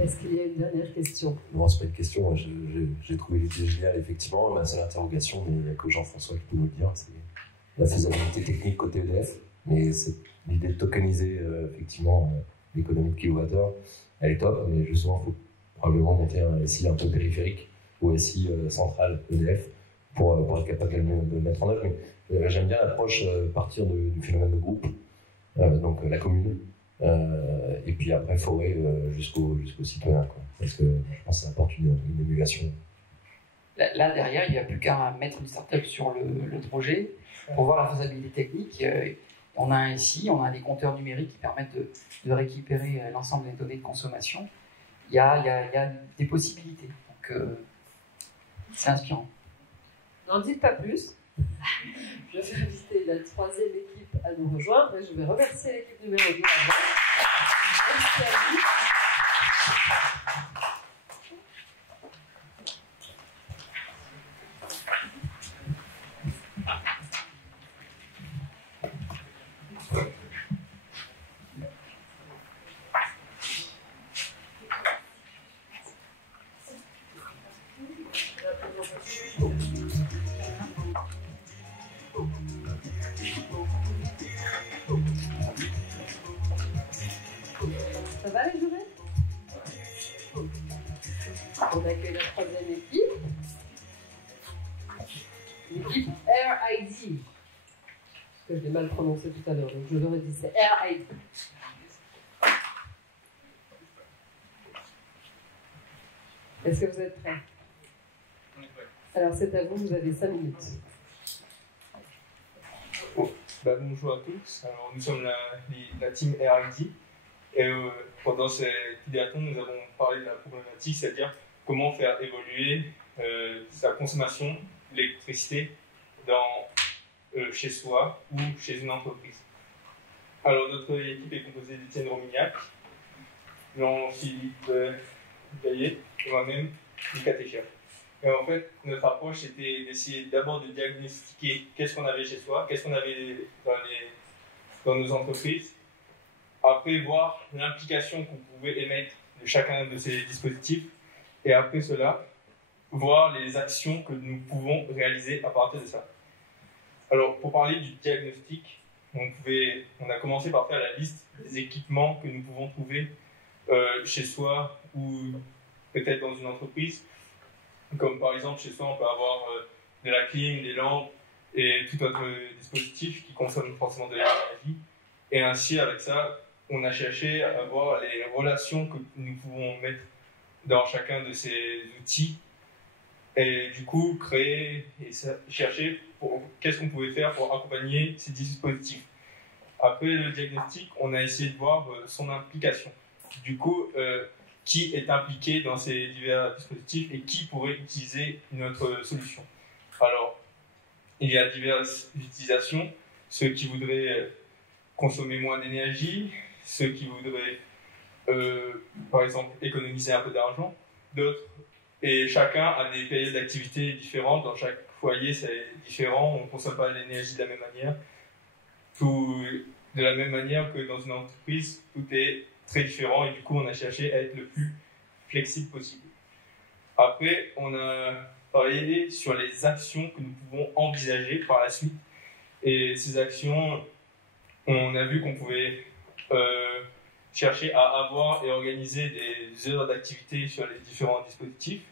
Est-ce qu'il y a une dernière question? Non, c'est pas une question. J'ai trouvé l'idée géniale, effectivement. Ma seule interrogation, mais il n'y a que Jean-François qui peut nous le dire, c'est la faisabilité technique côté EDF. Mais l'idée de tokeniser, effectivement, l'économie de kilowattheure, elle est top, mais justement, il faut probablement monter un SI un peu périphérique ou SI central EDF pour être capable de le mettre en œuvre. Mais j'aime bien l'approche partir du phénomène de groupe, donc la commune, et puis après forêt jusqu'au citoyen, quoi. Parce que je pense que ça apporte une émulation. Là, derrière, il n'y a plus qu'à mettre une start-up sur le projet pour voir la faisabilité technique. On a un SI, on a des compteurs numériques qui permettent de récupérer l'ensemble des données de consommation. Il y a des possibilités. Donc, c'est inspirant. N'en dites pas plus. Je vais inviter la troisième équipe à nous rejoindre et je vais remercier l'équipe numéro 2 avant. Merci à vous. Ça va les jurés? On accueille la troisième équipe. L'équipe RID. Parce que je l'ai mal prononcé tout à l'heure, donc je le redis, c'est RID. Est-ce que vous êtes prêts? Alors c'est à vous, vous avez 5 minutes. Bonjour à tous, alors, nous sommes la team RID et pendant cet idéaton nous avons parlé de la problématique, c'est-à-dire comment faire évoluer sa consommation d'électricité chez soi ou chez une entreprise. Alors notre équipe est composée d'Étienne Romignac, Jean-Philippe Gaillet et moi-même, Mika Téchia. Et en fait, notre approche était d'essayer d'abord de diagnostiquer qu'est-ce qu'on avait chez soi, qu'est-ce qu'on avait dans nos entreprises. Après, voir l'implication qu'on pouvait émettre de chacun de ces dispositifs. Et après cela, voir les actions que nous pouvons réaliser à partir de ça. Alors, pour parler du diagnostic, on a commencé par faire la liste des équipements que nous pouvons trouver chez soi ou peut-être dans une entreprise. Comme par exemple, chez soi, on peut avoir de la clim, des lampes et tout autre dispositif qui consomme forcément de l'énergie. Et ainsi, avec ça, on a cherché à voir les relations que nous pouvons mettre dans chacun de ces outils. Et du coup, créer et chercher qu'est-ce qu'on pouvait faire pour accompagner ces dispositifs. Après le diagnostic, on a essayé de voir son implication. Du coup, qui est impliqué dans ces divers dispositifs et qui pourrait utiliser notre solution. Alors, il y a diverses utilisations, ceux qui voudraient consommer moins d'énergie, ceux qui voudraient, par exemple, économiser un peu d'argent, d'autres, et chacun a des périodes d'activité différentes, dans chaque foyer c'est différent, on ne consomme pas l'énergie de la même manière, de la même manière que dans une entreprise, tout est très différent et du coup on a cherché à être le plus flexible possible. Après, on a parlé sur les actions que nous pouvons envisager par la suite et ces actions, on a vu qu'on pouvait chercher à avoir et organiser des heures d'activité sur les différents dispositifs,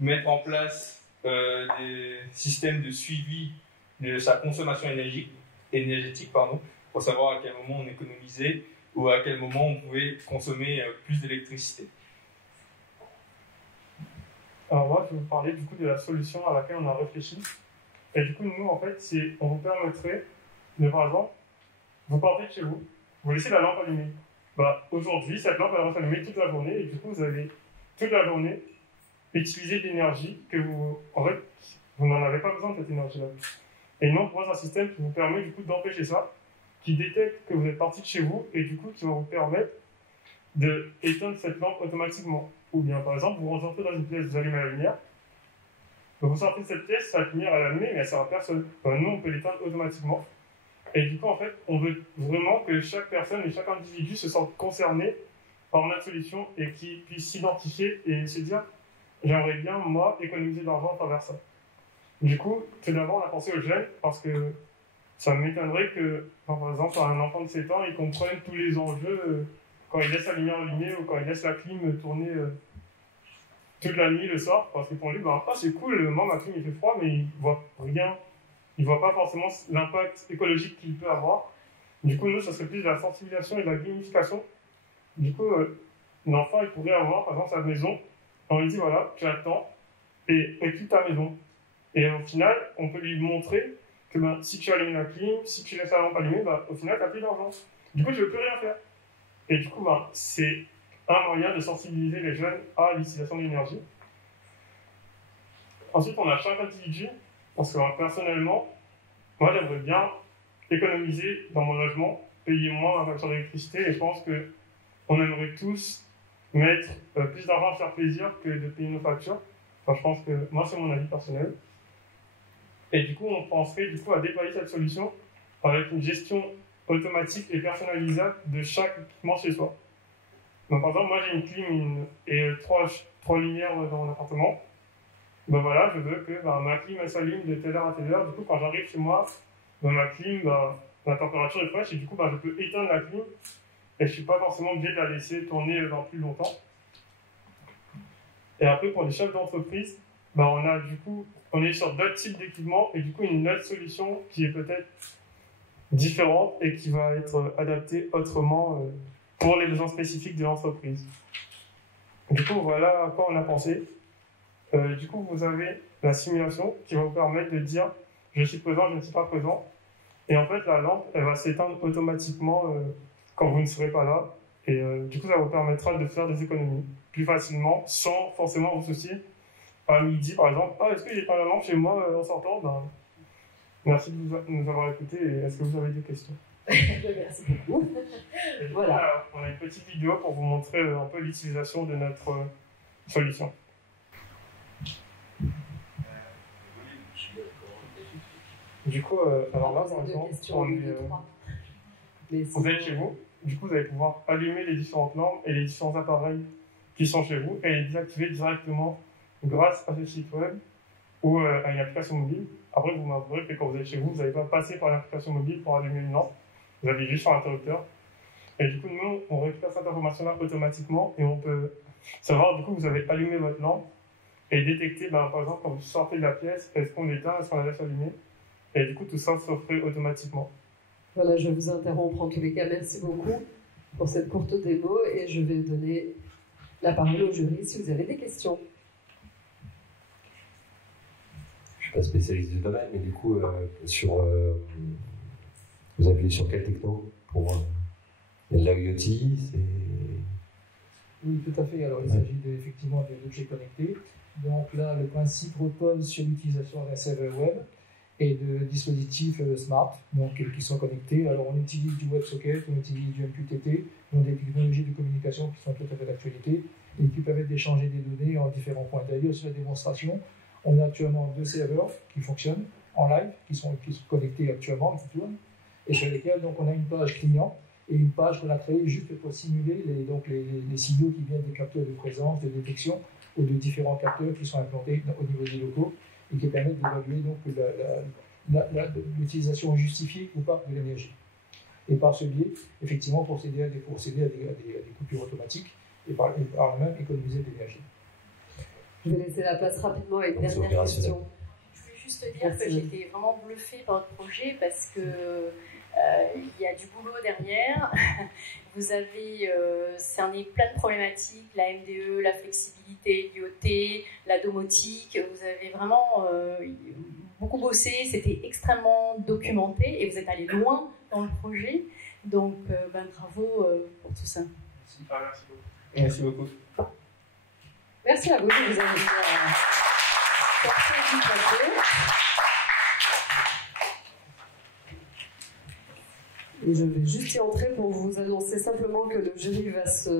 mettre en place des systèmes de suivi de sa consommation énergétique pour savoir à quel moment on économisait ou à quel moment on pouvait consommer plus d'électricité. Alors moi, je vais vous parler du coup de la solution à laquelle on a réfléchi. Et du coup, nous, en fait, on vous permettrait de, par exemple, vous partez de chez vous, vous laissez la lampe allumée. Aujourd'hui, cette lampe, elle reste allumée toute la journée, et du coup, vous allez toute la journée utiliser de l'énergie que en fait, vous n'en avez pas besoin de cette énergie-là. Et nous, on propose un système qui vous permet du coup d'empêcher ça, qui détecte que vous êtes parti de chez vous, et du coup, qui va vous permettre d'éteindre cette lampe automatiquement. Ou bien, par exemple, vous rentrez dans une pièce, vous allumez la lumière, donc vous sortez de cette pièce, cette lumière elle est allumée, mais elle ne sert à personne. Nous, on peut l'éteindre automatiquement. Et du coup, en fait, on veut vraiment que chaque personne et chaque individu se sente concerné par notre solution et qu'il puisse s'identifier et se dire « j'aimerais bien, moi, économiser de l'argent à travers ça ». Du coup, tout d'abord, on a pensé aux jeunes parce que ça m'étonnerait que, par exemple, un enfant de 7 ans, il comprenne tous les enjeux quand il laisse la lumière allumée ou quand il laisse la clim tourner toute la nuit le soir, parce que pour lui, c'est cool, moi ma clim il fait froid, mais il voit rien, il voit pas forcément l'impact écologique qu'il peut avoir. Du coup, nous, ça serait plus de la sensibilisation et de la gamification. Du coup, l'enfant, il pourrait avoir, par exemple, sa maison, on lui dit, voilà, tu attends, et équipe ta maison. Et au final, on peut lui montrer que si tu allumes la clim, si tu laisses la lampe allumée, au final, tu n'as plus d'argent. Du coup, tu ne veux plus rien faire. Et du coup, c'est un moyen de sensibiliser les jeunes à l'utilisation de l'énergie. Ensuite, on a chaque individu, parce que personnellement, moi j'aimerais bien économiser dans mon logement, payer moins ma facture d'électricité, et je pense qu'on aimerait tous mettre plus d'argent à faire plaisir que de payer nos factures. Je pense que moi c'est mon avis personnel. Et du coup, on penserait à déployer cette solution avec une gestion automatique et personnalisable de chaque équipement chez soi. Donc, par exemple, moi j'ai une clim et trois lumières dans mon appartement. Voilà, je veux que ma clim elle s'allume de telle heure à telle heure. Du coup, quand j'arrive chez moi, ma clim, la température est fraîche et du coup, je peux éteindre la clim et je ne suis pas forcément obligé de la laisser tourner dans plus longtemps. Et après, pour les chefs d'entreprise, on est sur d'autres types d'équipements et du coup, une autre solution qui est peut-être différente et qui va être adaptée autrement pour les besoins spécifiques de l'entreprise. Du coup, voilà à quoi on a pensé. Du coup, vous avez la simulation qui va vous permettre de dire je suis présent, je ne suis pas présent. Et en fait, la lampe, elle va s'éteindre automatiquement quand vous ne serez pas là. Et du coup, ça vous permettra de faire des économies plus facilement sans forcément vous soucier. À midi, par exemple, est-ce que j'ai pas la lampe chez moi en sortant? Merci de nous avoir écoutés. Et est-ce que vous avez des questions? Merci beaucoup. Voilà. On a une petite vidéo pour vous montrer un peu l'utilisation de notre solution. Du coup, alors là, par exemple, vous êtes chez vous, du coup, vous allez pouvoir allumer les différentes lampes et les différents appareils qui sont chez vous et les désactiver directement grâce à ce site web ou à une application mobile. Après, vous m'avouerez que quand vous êtes chez vous, vous n'allez pas passer par l'application mobile pour allumer une lampe. Vous avez juste sur l'interrupteur. Et du coup, nous, on récupère cette information-là automatiquement et on peut savoir, du coup, vous avez allumé votre lampe et détecter, par exemple, quand vous sortez de la pièce, est-ce qu'on l'éteint, est-ce qu'on la laisse allumer. Et du coup, tout ça se ferait automatiquement. Voilà, je vais vous interrompre en tous les cas. Merci beaucoup pour cette courte démo et je vais donner la parole au jury si vous avez des questions. Je ne suis pas spécialiste du domaine, mais du coup, vous appuyez sur quelle techno pour l'IoT, c'est... Oui, tout à fait. Alors, il s'agit effectivement d'objets connectés. Donc là, le principe repose sur l'utilisation d'un serveur web et de dispositifs smart, donc qui sont connectés. Alors, on utilise du WebSocket, on utilise du MQTT, donc des technologies de communication qui sont tout à fait d'actualité et qui permettent d'échanger des données en différents points. D'ailleurs, sur la démonstration, on a actuellement 2 serveurs qui fonctionnent en live, qui sont connectés actuellement, qui tournent, et sur lesquels donc, on a une page client et une page qu'on a créée juste pour simuler les signaux qui viennent des capteurs de présence, de détection ou de différents capteurs qui sont implantés au niveau des locaux et qui permettent d'évaluer donc l'utilisation justifiée ou pas de l'énergie. Et par ce biais, effectivement, procéder à des coupures automatiques et par le même économiser de l'énergie. Je vais laisser la place rapidement à une dernière question. Je voulais juste dire que j'étais vraiment bluffée par votre projet parce que Il y a du boulot derrière. Vous avez cerné plein de problématiques, la MDE, la flexibilité, l'IoT, la domotique. Vous avez vraiment beaucoup bossé, c'était extrêmement documenté et vous êtes allé loin dans le projet. Donc, bravo pour tout ça. Merci beaucoup. Merci beaucoup. Merci à vous de vous avoir porté du papier. Et je vais juste y entrer pour vous annoncer simplement que le jury va se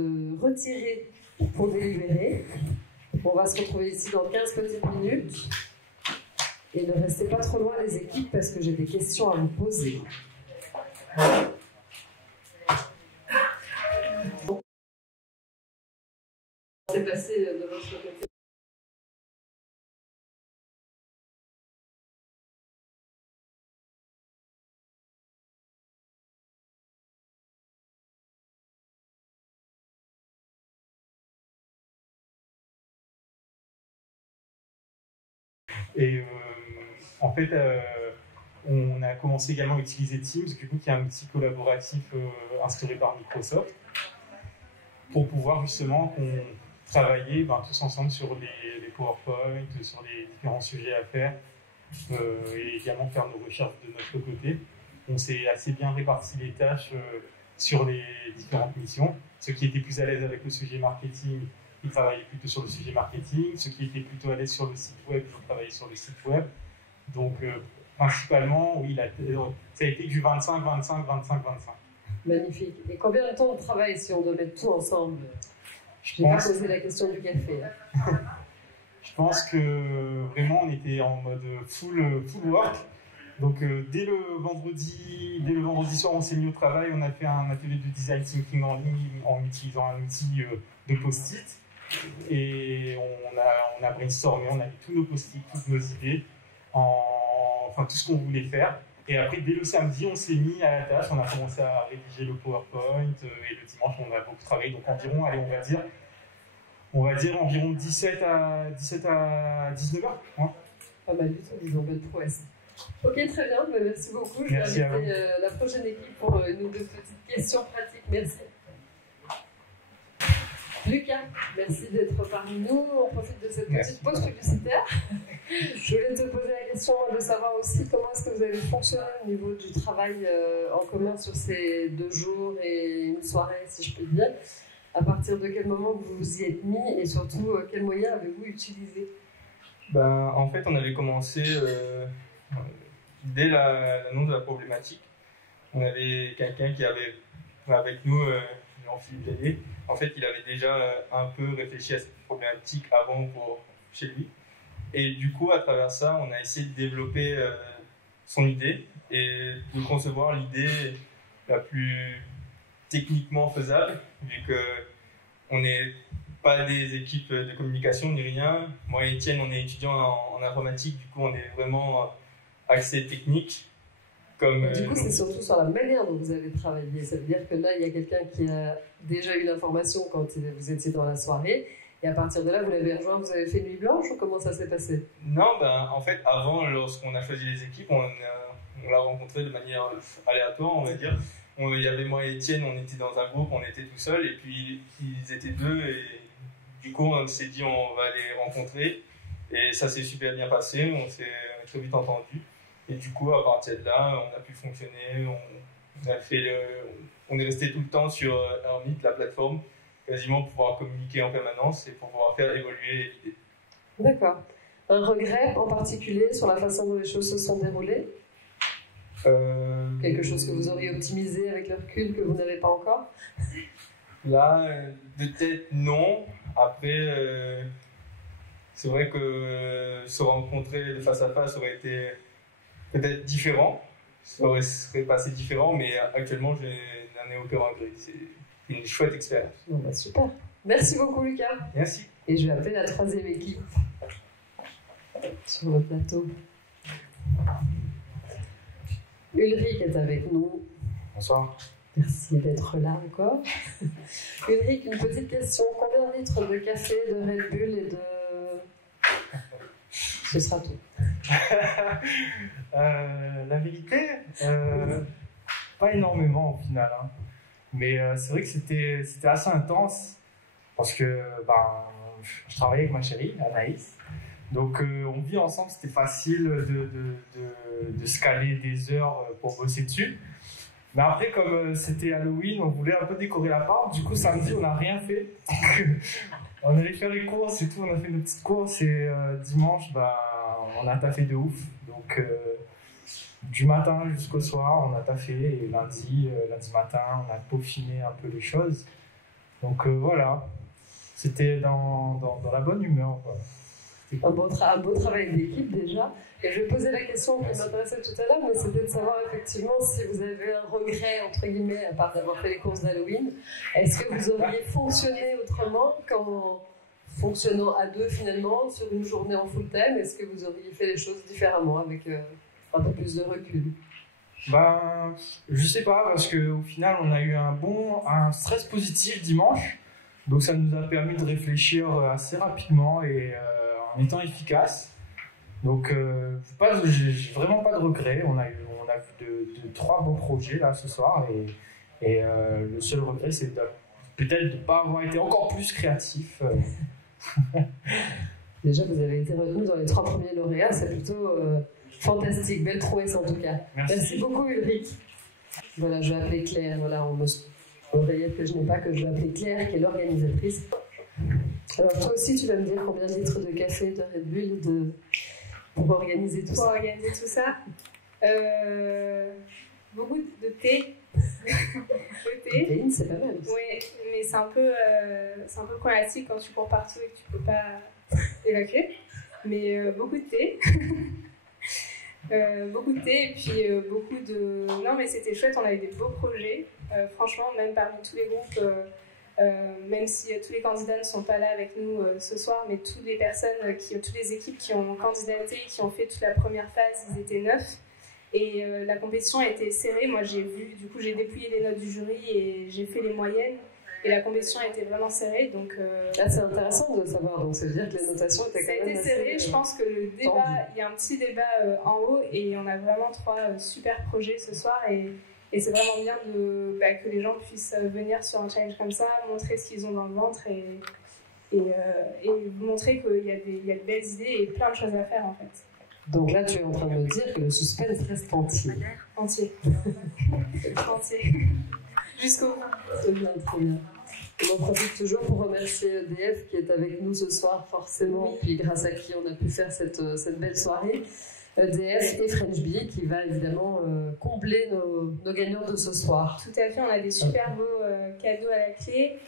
retirer pour délibérer. On va se retrouver ici dans 15 petites minutes. Et ne restez pas trop loin les équipes parce que j'ai des questions à vous poser. C'est passé de votre côté. Et en fait, on a commencé également à utiliser Teams, du coup, qui est un outil collaboratif instauré par Microsoft, pour pouvoir justement travailler tous ensemble sur les PowerPoint, sur les différents sujets à faire, et également faire nos recherches de notre côté. On s'est assez bien réparti les tâches sur les différentes missions. Ceux qui étaient plus à l'aise avec le sujet marketing, ils travaillaient plutôt sur le sujet marketing. Ceux qui étaient plutôt à l'aise sur le site web, ils travaillaient sur le site web. Donc, principalement, oui, ça a été du 25, 25, 25, 25. Magnifique. Et combien de temps on travaille si on doit mettre tout ensemble? Je n'ai pas posé la question du café. Je pense que vraiment, on était en mode full work. Donc, dès le vendredi soir, on s'est mis au travail. On a fait un atelier de design thinking en ligne en utilisant un outil de post-it. Et on a brainstormé, on a mis tous nos post-it, toutes nos idées, enfin tout ce qu'on voulait faire. Et après, dès le samedi, on s'est mis à la tâche. On a commencé à rédiger le PowerPoint. Et le dimanche, on a beaucoup travaillé. Donc environ, allez, on va dire environ 17 à 19 heures. Hein. Pas mal du tout, disons, belle prouesse. Ok, très bien, merci beaucoup. Je vais inviter la prochaine équipe pour nos deux petites questions pratiques. Merci. Lucas, merci d'être parmi nous. On profite de cette petite pause publicitaire. Je voulais te poser la question de savoir aussi comment est-ce que vous avez fonctionné au niveau du travail en commun sur ces 2 jours et une soirée, si je peux dire. À partir de quel moment vous vous y êtes mis et surtout quels moyens avez-vous utilisé? En fait, on avait commencé dès l'annonce de la problématique. On avait quelqu'un qui avait avec nous, Jean-Philippe Jallet. En fait, il avait déjà un peu réfléchi à cette problématique avant chez lui. Et du coup, à travers ça, on a essayé de développer son idée et de concevoir l'idée la plus techniquement faisable, vu qu'on n'est pas des équipes de communication ni rien. Moi et Étienne, on est étudiants en informatique, du coup, on est vraiment axé technique. Du coup, c'est surtout sur la manière dont vous avez travaillé. Ça veut dire que là, il y a quelqu'un qui a déjà eu l'information quand vous étiez dans la soirée. Et à partir de là, vous l'avez rejoint, vous avez fait nuit blanche ou comment ça s'est passé? Non, en fait, avant, lorsqu'on a choisi les équipes, on l'a rencontré de manière aléatoire, on va dire. Il y avait moi et Étienne, on était dans un groupe, on était tout seul, et puis ils étaient 2, et du coup, on s'est dit on va les rencontrer. Et ça s'est super bien passé, on s'est très vite entendu. Et du coup, à partir de là, on a pu fonctionner, on est resté tout le temps sur Hermit, la plateforme, quasiment pour pouvoir communiquer en permanence et pour pouvoir faire évoluer l'idée. D'accord. Un regret en particulier sur la façon dont les choses se sont déroulées? Quelque chose que vous auriez optimisé avec le recul que vous n'avez pas encore? Là, peut-être non. Après, c'est vrai que se rencontrer de face à face aurait été peut-être différent. Ça serait passé différent, mais actuellement, je n'en ai aucun regret. C'est une chouette expérience. Bon, super. Merci beaucoup, Lucas. Merci. Et je vais appeler la 3e équipe sur le plateau. Ulrich est avec nous. Bonsoir. Merci d'être là encore. Ulrich, une petite question. Combien de litres de café, de Red Bull et de... Ce sera tout. La vérité, pas énormément au final. Hein. Mais c'est vrai que c'était assez intense parce que je travaillais avec ma chérie, Anaïs. Donc on vit ensemble, c'était facile de se caler des heures pour bosser dessus. Mais après, comme c'était Halloween, on voulait un peu décorer l'appart. Du coup, samedi, on n'a rien fait. On allait faire les courses et tout, on a fait nos petites courses. Et dimanche, on a taffé de ouf. Donc du matin jusqu'au soir, on a taffé. Et lundi matin, on a peaufiné un peu les choses. Donc voilà, c'était dans la bonne humeur, quoi. Un beau travail d'équipe déjà. Et je vais poser la question qui m'intéressait tout à l'heure, mais c'était de savoir effectivement si vous avez un regret, entre guillemets, à part d'avoir fait les courses d'Halloween. Est-ce que vous auriez fonctionné autrement qu'en fonctionnant à deux finalement sur une journée en full time? Est-ce que vous auriez fait les choses différemment avec un peu plus de recul? Je sais pas, parce qu'au final, on a eu un stress positif dimanche. Donc ça nous a permis de réfléchir assez rapidement et en étant efficace. Donc j'ai vraiment pas de regrets. On a vu de 3 bons projets là ce soir et le seul regret c'est peut-être de ne pas avoir été encore plus créatif. Déjà vous avez été retenu dans les 3 premiers lauréats, c'est plutôt fantastique, belle prouesse en tout cas. Merci beaucoup Ulrich. Voilà, je vais appeler Claire, voilà, oreillette que je n'ai pas, que je vais appeler Claire qui est l'organisatrice. Alors toi aussi tu vas me dire combien de litres de café, de Red Bull, pour organiser tout ça. Pour organiser tout ça, beaucoup de thé. Le thé, c'est pas mal. Oui, mais c'est un peu problématique quand tu cours partout et que tu peux pas évacuer. Mais beaucoup de thé. Beaucoup de thé et puis beaucoup de... Non mais c'était chouette, on a eu des beaux projets. Franchement, même parmi tous les groupes... même si tous les candidats ne sont pas là avec nous ce soir, mais toutes les personnes, toutes les équipes qui ont candidaté, qui ont fait toute la première phase, ils étaient 9. Et la compétition a été serrée. Moi, j'ai dépouillé les notes du jury et j'ai fait les moyennes. Et la compétition a été vraiment serrée. Donc, c'est intéressant de savoir. Donc, ça veut dire que les notations étaient quand même assez serré. Je pense que le débat, il y a un petit débat en haut et on a vraiment 3 super projets ce soir. Et c'est vraiment bien que les gens puissent venir sur un challenge comme ça, montrer ce qu'ils ont dans le ventre et montrer qu'il y a de belles idées et plein de choses à faire en fait. Donc là, tu es en train de me dire que le suspense reste entier. Entier. Entier. Jusqu'au bout. C'est bien, très bien. On en profite toujours pour remercier EDF qui est avec nous ce soir, forcément, puis grâce à qui on a pu faire cette belle soirée. EDF et French Bee qui va évidemment combler nos gagnants de ce soir. Tout à fait, on a des super beaux cadeaux à la clé.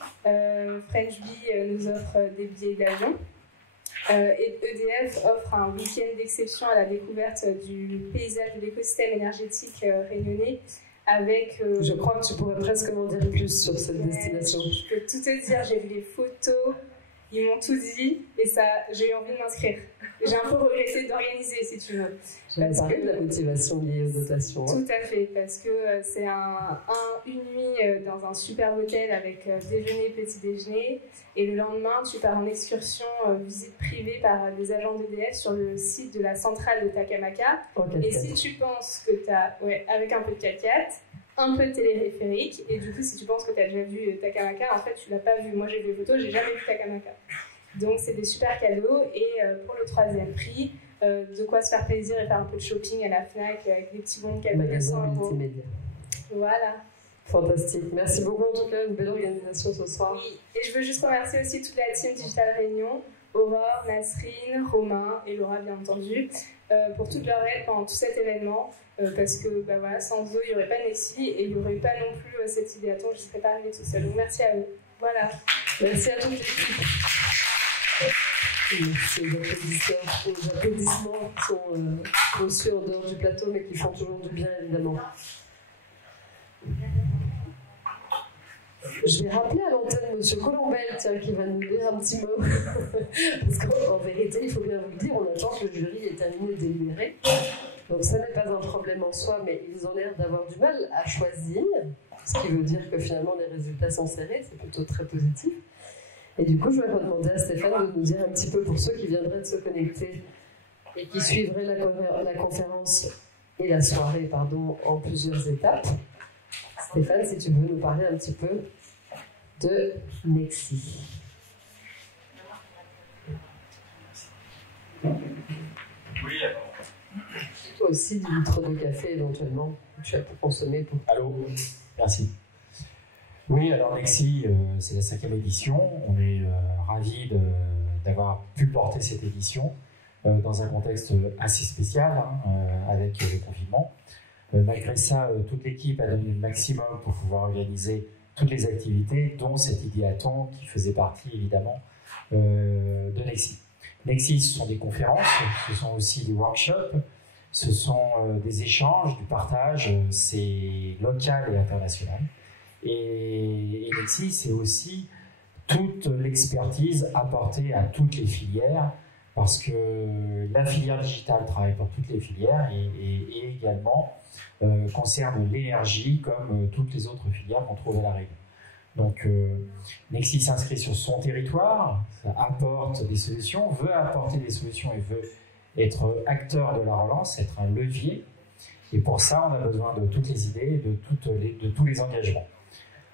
French Bee nous offre des billets d'avion. Et EDF offre un week-end d'exception à la découverte du paysage de l'écosystème énergétique réunionnais avec... Je crois que tu pourrais presque m'en dire plus sur cette destination. Je peux tout te dire, j'ai vu les photos, ils m'ont tout dit et j'ai eu envie de m'inscrire. J'ai un peu regretté d'organiser, si tu veux. J'avais parlé de la motivation liée aux dotations. Tout à fait, parce que c'est une nuit dans un super hôtel avec déjeuner, petit déjeuner. Et le lendemain, tu pars en excursion, visite privée par des agents d'EDF sur le site de la centrale de Takamaka. Et si tu penses que tu as, avec un peu de 4x4, un peu de téléréphérique, et du coup, si tu penses que tu as déjà vu Takamaka, en fait, tu l'as pas vu. Moi, j'ai vu les photos, j'ai jamais vu Takamaka. Donc, c'est des super cadeaux. Et pour le 3e prix, de quoi se faire plaisir et faire un peu de shopping à la FNAC avec des petits bons de cadeaux de 100 €. Voilà. Fantastique. Merci beaucoup en tout cas, une belle organisation ce soir. Oui. Et je veux juste remercier aussi toute la team Digital Réunion, Aurore, Nasrine, Romain et Laura bien entendu, pour toute leur aide pendant tout cet événement. Parce que sans eux, il n'y aurait pas Nessie et il n'y aurait pas non plus cette idéaton, je ne serais pas arrivée tout seul. Donc merci à eux. Voilà. Merci à toute l'équipe. Merci aux applaudissements qui sont reçus en dehors du plateau mais qui font toujours du bien évidemment. Je vais rappeler à l'antenne M. Colombel qui va nous dire un petit mot. Parce qu'en vérité, il faut bien vous le dire, on attend que le jury ait terminé de délibérer. Donc ça n'est pas un problème en soi, mais ils ont l'air d'avoir du mal à choisir, ce qui veut dire que finalement les résultats sont serrés, c'est plutôt très positif. Et du coup, je vais redemander à Stéphane de nous dire un petit peu pour ceux qui viendraient de se connecter et qui suivraient la conférence et la soirée en plusieurs étapes. Stéphane, si tu veux nous parler un petit peu de Nexi. Oui, toi aussi, 10 litres de café éventuellement, tu as pu consommer pour. Allô, merci. Oui, alors Nexi, c'est la 5e édition. On est ravis d'avoir pu porter cette édition dans un contexte assez spécial, avec le confinement. Malgré ça, toute l'équipe a donné le maximum pour pouvoir organiser toutes les activités, dont cet idéaton qui faisait partie évidemment de Nexi. Nexi, ce sont des conférences, ce sont aussi des workshops, ce sont des échanges, du partage, c'est local et international. Et Nexi, c'est aussi toute l'expertise apportée à toutes les filières, parce que la filière digitale travaille pour toutes les filières et également concerne l'énergie comme toutes les autres filières qu'on trouve à La Réunion. Donc Nexi s'inscrit sur son territoire, ça apporte des solutions, veut apporter des solutions et veut être acteur de la relance, être un levier. Et pour ça, on a besoin de toutes les idées, de tous les engagements.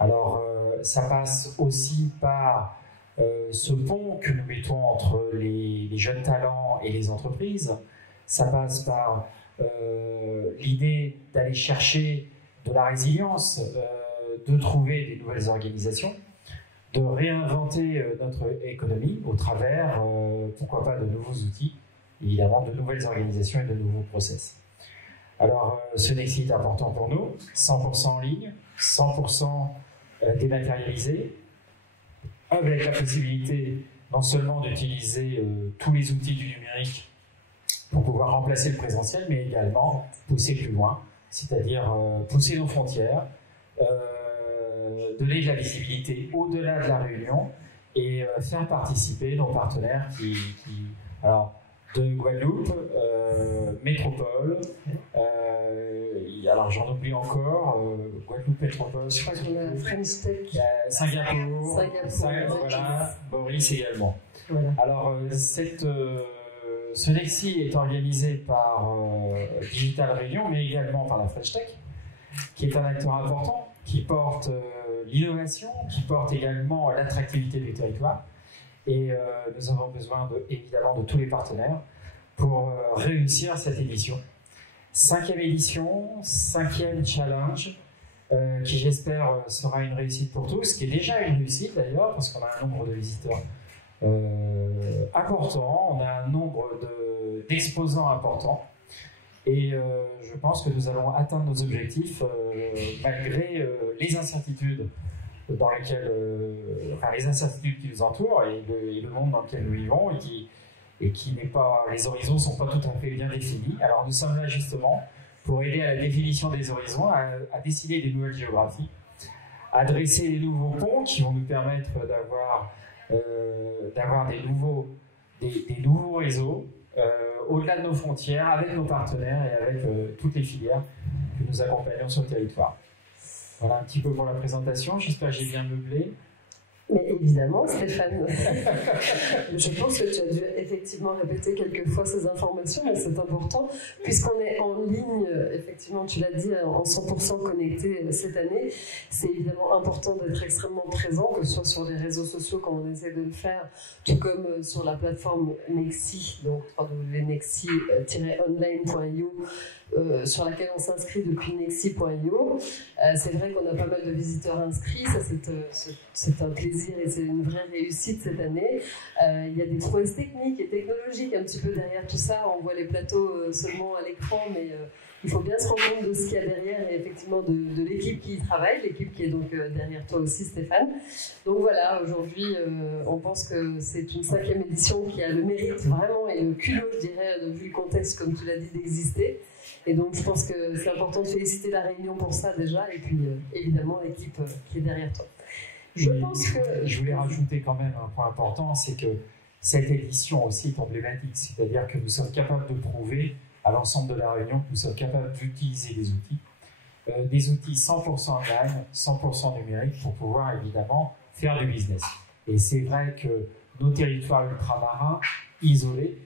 Alors ça passe aussi par ce pont que nous mettons entre les jeunes talents et les entreprises. Ça passe par l'idée d'aller chercher de la résilience, de trouver des nouvelles organisations, de réinventer notre économie au travers, pourquoi pas, de nouveaux outils, évidemment de nouvelles organisations et de nouveaux process. Alors ce Nexi est important pour nous, 100% en ligne, 100% dématérialisé, avec la possibilité non seulement d'utiliser tous les outils du numérique pour pouvoir remplacer le présentiel, mais également pousser plus loin, c'est-à-dire pousser nos frontières, donner de la visibilité au-delà de la Réunion et faire participer nos partenaires alors, de Guadeloupe, Métropole, alors j'en oublie encore, Guadeloupe, Métropole, je crois qu'on a French Tech, Singapour, voilà, Maurice également. Voilà. Alors ce Nexi est organisé par Digital Réunion, mais également par la French Tech, qui est un acteur important, qui porte l'innovation, qui porte également l'attractivité du territoire. Et nous avons besoin évidemment de tous les partenaires pour réussir cette édition. 5e édition, 5e challenge, qui j'espère sera une réussite pour tous, qui est déjà une réussite d'ailleurs, parce qu'on a un nombre de visiteurs important, on a un nombre d'exposants important. Et je pense que nous allons atteindre nos objectifs malgré les incertitudes dans lesquelles, les incertitudes qui nous entourent et le monde dans lequel nous vivons et qui n'est pas, les horizons ne sont pas tout à fait bien définis. Alors nous sommes là justement pour aider à la définition des horizons, à dessiner des nouvelles géographies, à dresser des nouveaux ponts qui vont nous permettre d'avoir des nouveaux réseaux au-delà de nos frontières, avec nos partenaires et avec toutes les filières que nous accompagnons sur le territoire. Voilà un petit peu pour la présentation, j'espère que j'ai bien meublé. Mais évidemment, Stéphane, je pense que tu as dû effectivement répéter quelques fois ces informations, mais c'est important, puisqu'on est en ligne, effectivement, tu l'as dit, en 100% connecté cette année. C'est évidemment important d'être extrêmement présent, que ce soit sur les réseaux sociaux, comme on essaie de le faire, tout comme sur la plateforme Nexi, donc www.nexi-online.io, sur laquelle on s'inscrit depuis nexi.io. C'est vrai qu'on a pas mal de visiteurs inscrits, ça c'est un plaisir et c'est une vraie réussite cette année. Il y a des prouesses techniques et technologiques un petit peu derrière tout ça. On voit les plateaux seulement à l'écran, mais il faut bien se rendre compte de ce qu'il y a derrière et effectivement de l'équipe qui y travaille, l'équipe qui est donc derrière toi aussi, Stéphane. Donc voilà, aujourd'hui, on pense que c'est une 5e édition qui a le mérite vraiment et le culot, je dirais, vu le contexte, comme tu l'as dit, d'exister. Et donc je pense que c'est important de féliciter la Réunion pour ça déjà, et puis évidemment l'équipe qui est derrière toi. Je voulais rajouter quand même un point important, c'est que cette édition aussi est emblématique, c'est-à-dire que nous sommes capables de prouver à l'ensemble de la Réunion que nous sommes capables d'utiliser des outils 100% online, 100% numériques pour pouvoir évidemment faire du business. Et c'est vrai que nos territoires ultramarins isolés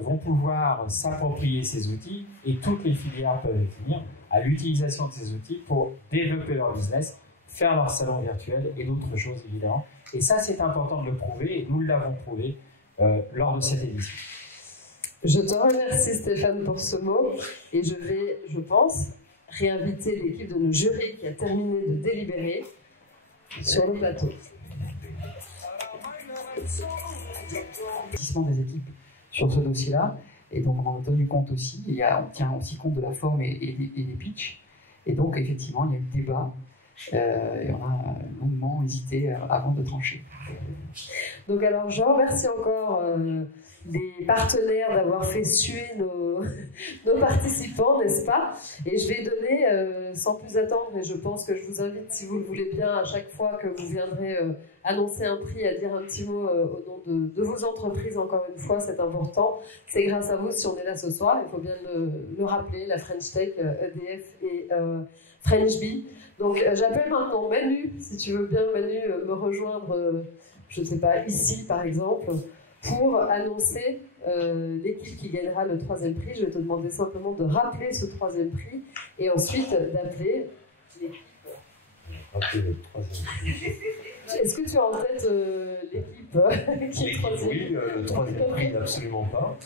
vont pouvoir s'approprier ces outils et toutes les filières peuvent venir à l'utilisation de ces outils pour développer leur business, faire leur salon virtuel et d'autres choses évidemment. Et ça, c'est important de le prouver, et nous l'avons prouvé lors de cette édition. Je te remercie Stéphane pour ce mot, et je vais, je pense, réinviter l'équipe de nos jurys qui a terminé de délibérer sur le plateau. Des équipes sur ce dossier-là, et donc on en a tenu compte aussi, on tient aussi compte de la forme et des pitchs, et donc effectivement il y a eu le débat, et on a longuement hésité avant de trancher. Donc alors je remercie encore les partenaires d'avoir fait suer nos participants, n'est-ce pas? Et je vais donner, sans plus attendre, mais je pense que je vous invite, si vous le voulez bien, à chaque fois que vous viendrez annoncer un prix, à dire un petit mot au nom de vos entreprises, encore une fois, c'est important. C'est grâce à vous si on est là ce soir, il faut bien le rappeler, la French Tech, EDF et French Bee. Donc j'appelle maintenant Manu, si tu veux bien Manu me rejoindre, je ne sais pas, ici par exemple, pour annoncer l'équipe qui gagnera le 3e prix. Je vais te demander simplement de rappeler ce 3e prix et ensuite d'appeler l'équipe. Rappeler le 3e prix. Est-ce que tu as en tête l'équipe qui est 3e? Oui, le 3e prix, absolument pas.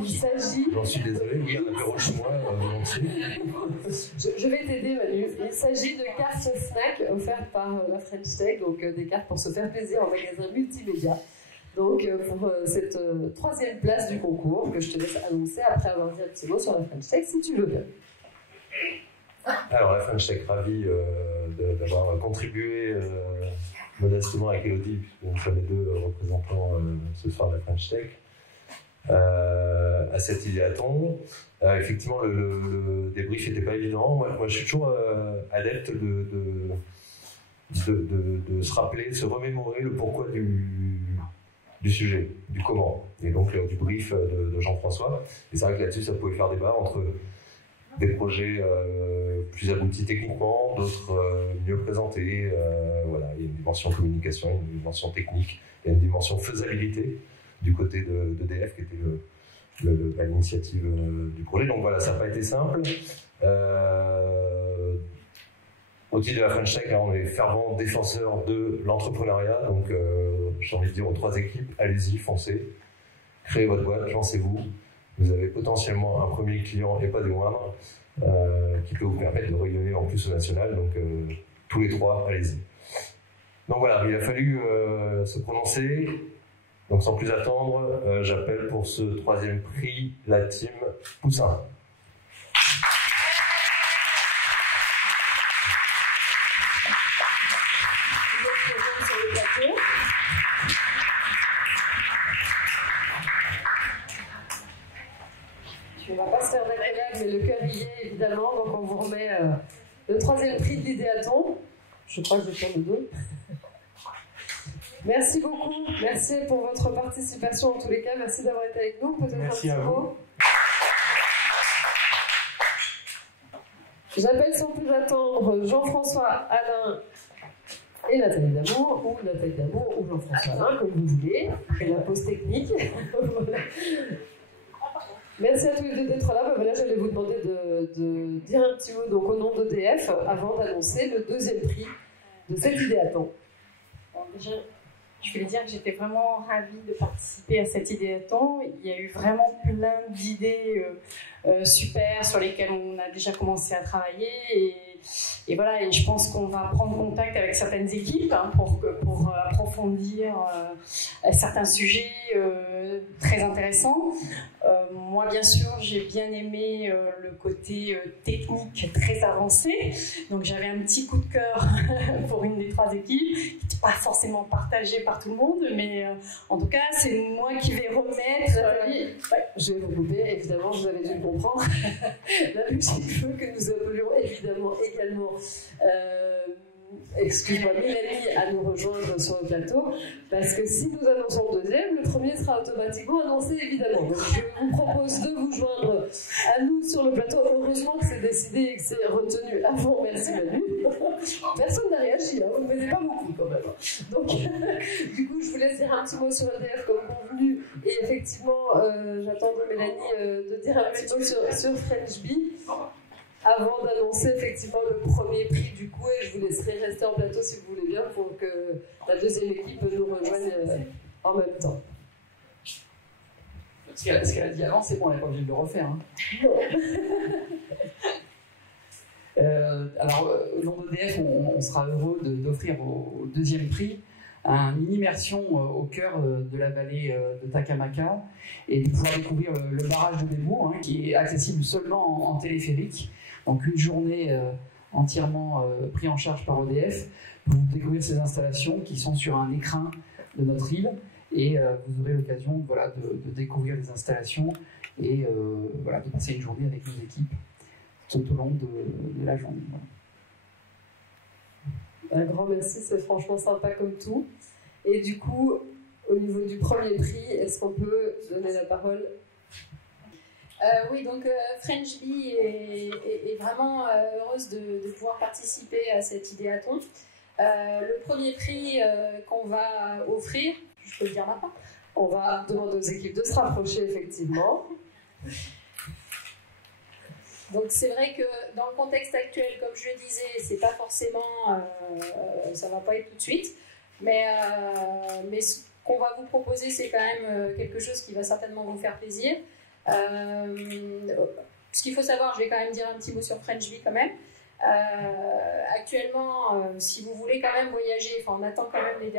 Il s'agit... J'en suis désolé, oui, un apéro chez moi, volontiers. Je vais t'aider Manu. Il s'agit de cartes snack offertes par la French Tech, donc des cartes pour se faire plaisir en magasin multimédia. Donc pour cette 3e place du concours, que je te laisse annoncer après avoir dit un petit mot sur la French Tech, si tu veux bien. Alors la French Tech, ravi d'avoir contribué modestement avec Elodie, puisque nous sommes les deux représentants ce soir de la French Tech, à cet idéaton. Effectivement, le débrief n'était pas évident. Moi, je suis toujours adepte de se rappeler, de se remémorer le pourquoi du sujet, du comment, et donc du brief de Jean-François. Et c'est vrai que là-dessus, ça pouvait faire débat entre des projets plus aboutis techniquement, d'autres mieux présentés. Voilà, il y a une dimension communication, une dimension technique, il y a une dimension faisabilité du côté d'EDF qui était à l'initiative du projet. Donc voilà, ça n'a pas été simple. Au titre de la French Tech, on est fervents défenseurs de l'entrepreneuriat. Donc j'ai envie de dire aux 3 équipes, allez-y, foncez, créez votre boîte, lancez-vous. Vous avez potentiellement un premier client, et pas des moindres, qui peut vous permettre de rayonner en plus au national. Donc tous les 3, allez-y. Donc voilà, il a fallu se prononcer. Donc sans plus attendre, j'appelle pour ce 3e prix la team Poussin. On ne va pas se faire d'accolade, mais le cœur y est évidemment. Donc on vous remet le 3e prix de l'idéaton. Je crois que je tourne le dos. Merci beaucoup, merci pour votre participation en tous les cas, merci d'avoir été avec nous. Peut-être merci un petit mot. J'appelle sans plus attendre Jean-François, Alain et Nathalie Damour, ou Nathalie Damour ou Jean-François Alain, comme vous voulez, et la pause technique. Voilà. Merci à tous les deux d'être là. Voilà, j'allais vous demander de dire un petit mot donc, au nom d'EDF avant d'annoncer le 2e prix de cet idéaton. Déjà, je voulais dire que j'étais vraiment ravie de participer à cet idéaton. Il y a eu vraiment plein d'idées super sur lesquelles on a déjà commencé à travailler. Et voilà, et je pense qu'on va prendre contact avec certaines équipes pour approfondir certains sujets très intéressants. Moi, bien sûr, j'ai bien aimé le côté technique très avancé. Donc, j'avais un petit coup de cœur pour une des 3 équipes, qui n'était pas forcément partagée par tout le monde, mais en tout cas, c'est moi qui vais remettre... Je vais vous couper, évidemment, vous avez dû le comprendre. La logique veut que nous appelions évidemment également excuse-moi, Mélanie à nous rejoindre sur le plateau, parce que si nous annonçons le 2e, le 1er sera automatiquement annoncé évidemment. Donc je vous propose de vous joindre à nous sur le plateau. Heureusement que c'est décidé et que c'est retenu avant. Merci Manu. Personne n'a réagi, hein. Vous ne mettez pas beaucoup quand même. Donc du coup je vous laisse dire un petit mot sur EDF comme convenu, et effectivement j'attends de Mélanie de dire un petit mot sur French Bee. avant d'annoncer effectivement le premier prix du coup, et je vous laisserai rester en plateau si vous voulez bien pour que la deuxième équipe nous rejoigne en même temps. Ce qu'elle a dit avant, c'est bon, on n'est pas obligé de le refaire. Hein. Alors, au nom d'EDF, on sera heureux d'offrir au deuxième prix une immersion au cœur de la vallée de Takamaka et de pouvoir découvrir le barrage de Nemo, hein, qui est accessible seulement en téléphérique. Donc une journée entièrement prise en charge par EDF pour découvrir ces installations qui sont sur un écrin de notre île et vous aurez l'occasion voilà, de découvrir les installations et voilà, de passer une journée avec nos équipes tout au long de la journée. Un grand merci, c'est franchement sympa comme tout. Et du coup, au niveau du premier prix, est-ce qu'on peut donner la parole? Oui, donc French Bee est vraiment heureuse de pouvoir participer à cet idéathon. Le premier prix qu'on va offrir, je peux le dire maintenant. On va demander aux équipes de se rapprocher, effectivement. Donc c'est vrai que dans le contexte actuel, comme je le disais, c'est pas forcément, ça va pas être tout de suite, mais ce qu'on va vous proposer, c'est quand même quelque chose qui va certainement vous faire plaisir. Ce qu'il faut savoir, je vais quand même dire un petit mot sur French Bee quand même. Actuellement, si vous voulez quand même voyager, on attend quand même les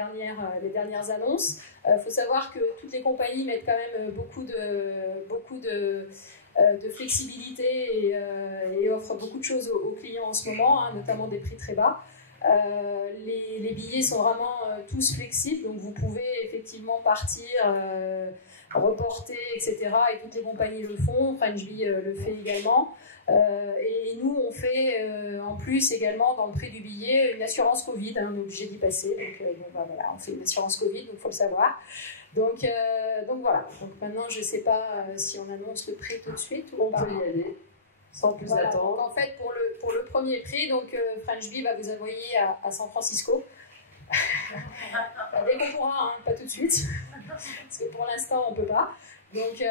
dernières annonces. Faut savoir que toutes les compagnies mettent quand même beaucoup de flexibilité et offrent beaucoup de choses aux clients en ce moment, hein, notamment des prix très bas. Les billets sont vraiment tous flexibles, donc vous pouvez effectivement partir, reporter, etc. Et toutes les compagnies le font, French Bee le fait également. Et nous, on fait en plus également dans le prix du billet une assurance Covid, hein, on est obligé d'y passer, donc voilà, on fait une assurance Covid, donc il faut le savoir. Donc voilà, donc maintenant je ne sais pas si on annonce le prix tout de suite ou on peut y aller sans plus attendre. Donc en fait pour le premier prix, donc French Bee va vous envoyer à San Francisco. Dès qu'on pourra, hein, pas tout de suite, parce que pour l'instant on ne peut pas. Donc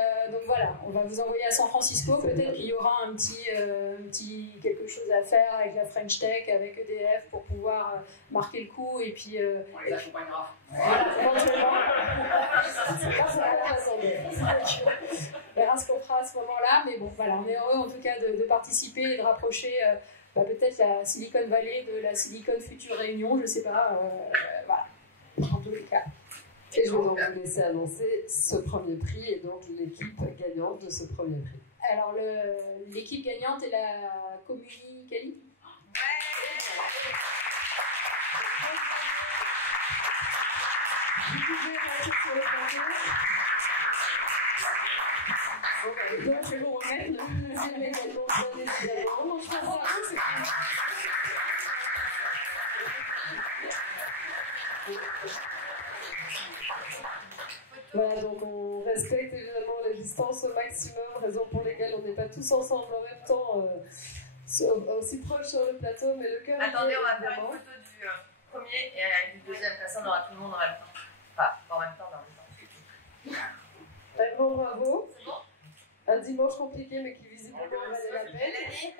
voilà, on va vous envoyer à San Francisco. Peut-être qu'il y aura un petit quelque chose à faire avec la French Tech, avec EDF pour pouvoir marquer le coup et puis. On les accompagnera. Voilà, éventuellement. On verra ce qu'on fera à ce moment-là, mais bon, voilà, on est heureux en tout cas de participer et de rapprocher peut-être la Silicon Valley de la Silicon Future Réunion, je ne sais pas. Voilà, en tous les cas. Et je vais donc vous laisser annoncer ce premier prix et donc l'équipe gagnante de ce premier prix. Alors, l'équipe gagnante est la Comuni Cali. Vous pouvez passer sur le plateau. Donc, je vais vous remettre le deuxième également, bien évidemment. Je pense Voilà, donc on respecte évidemment les distances au maximum, raison pour lesquelles on n'est pas tous ensemble en même temps, aussi proches sur le plateau, mais le cœur. Attendez, on va faire une photo du premier et du deuxième, ça on aura tout le monde en même temps. Enfin, pas en même temps, mais en même temps. Un grand bravo. Un dimanche compliqué, mais qui visiblement valait la peine. Mélanie,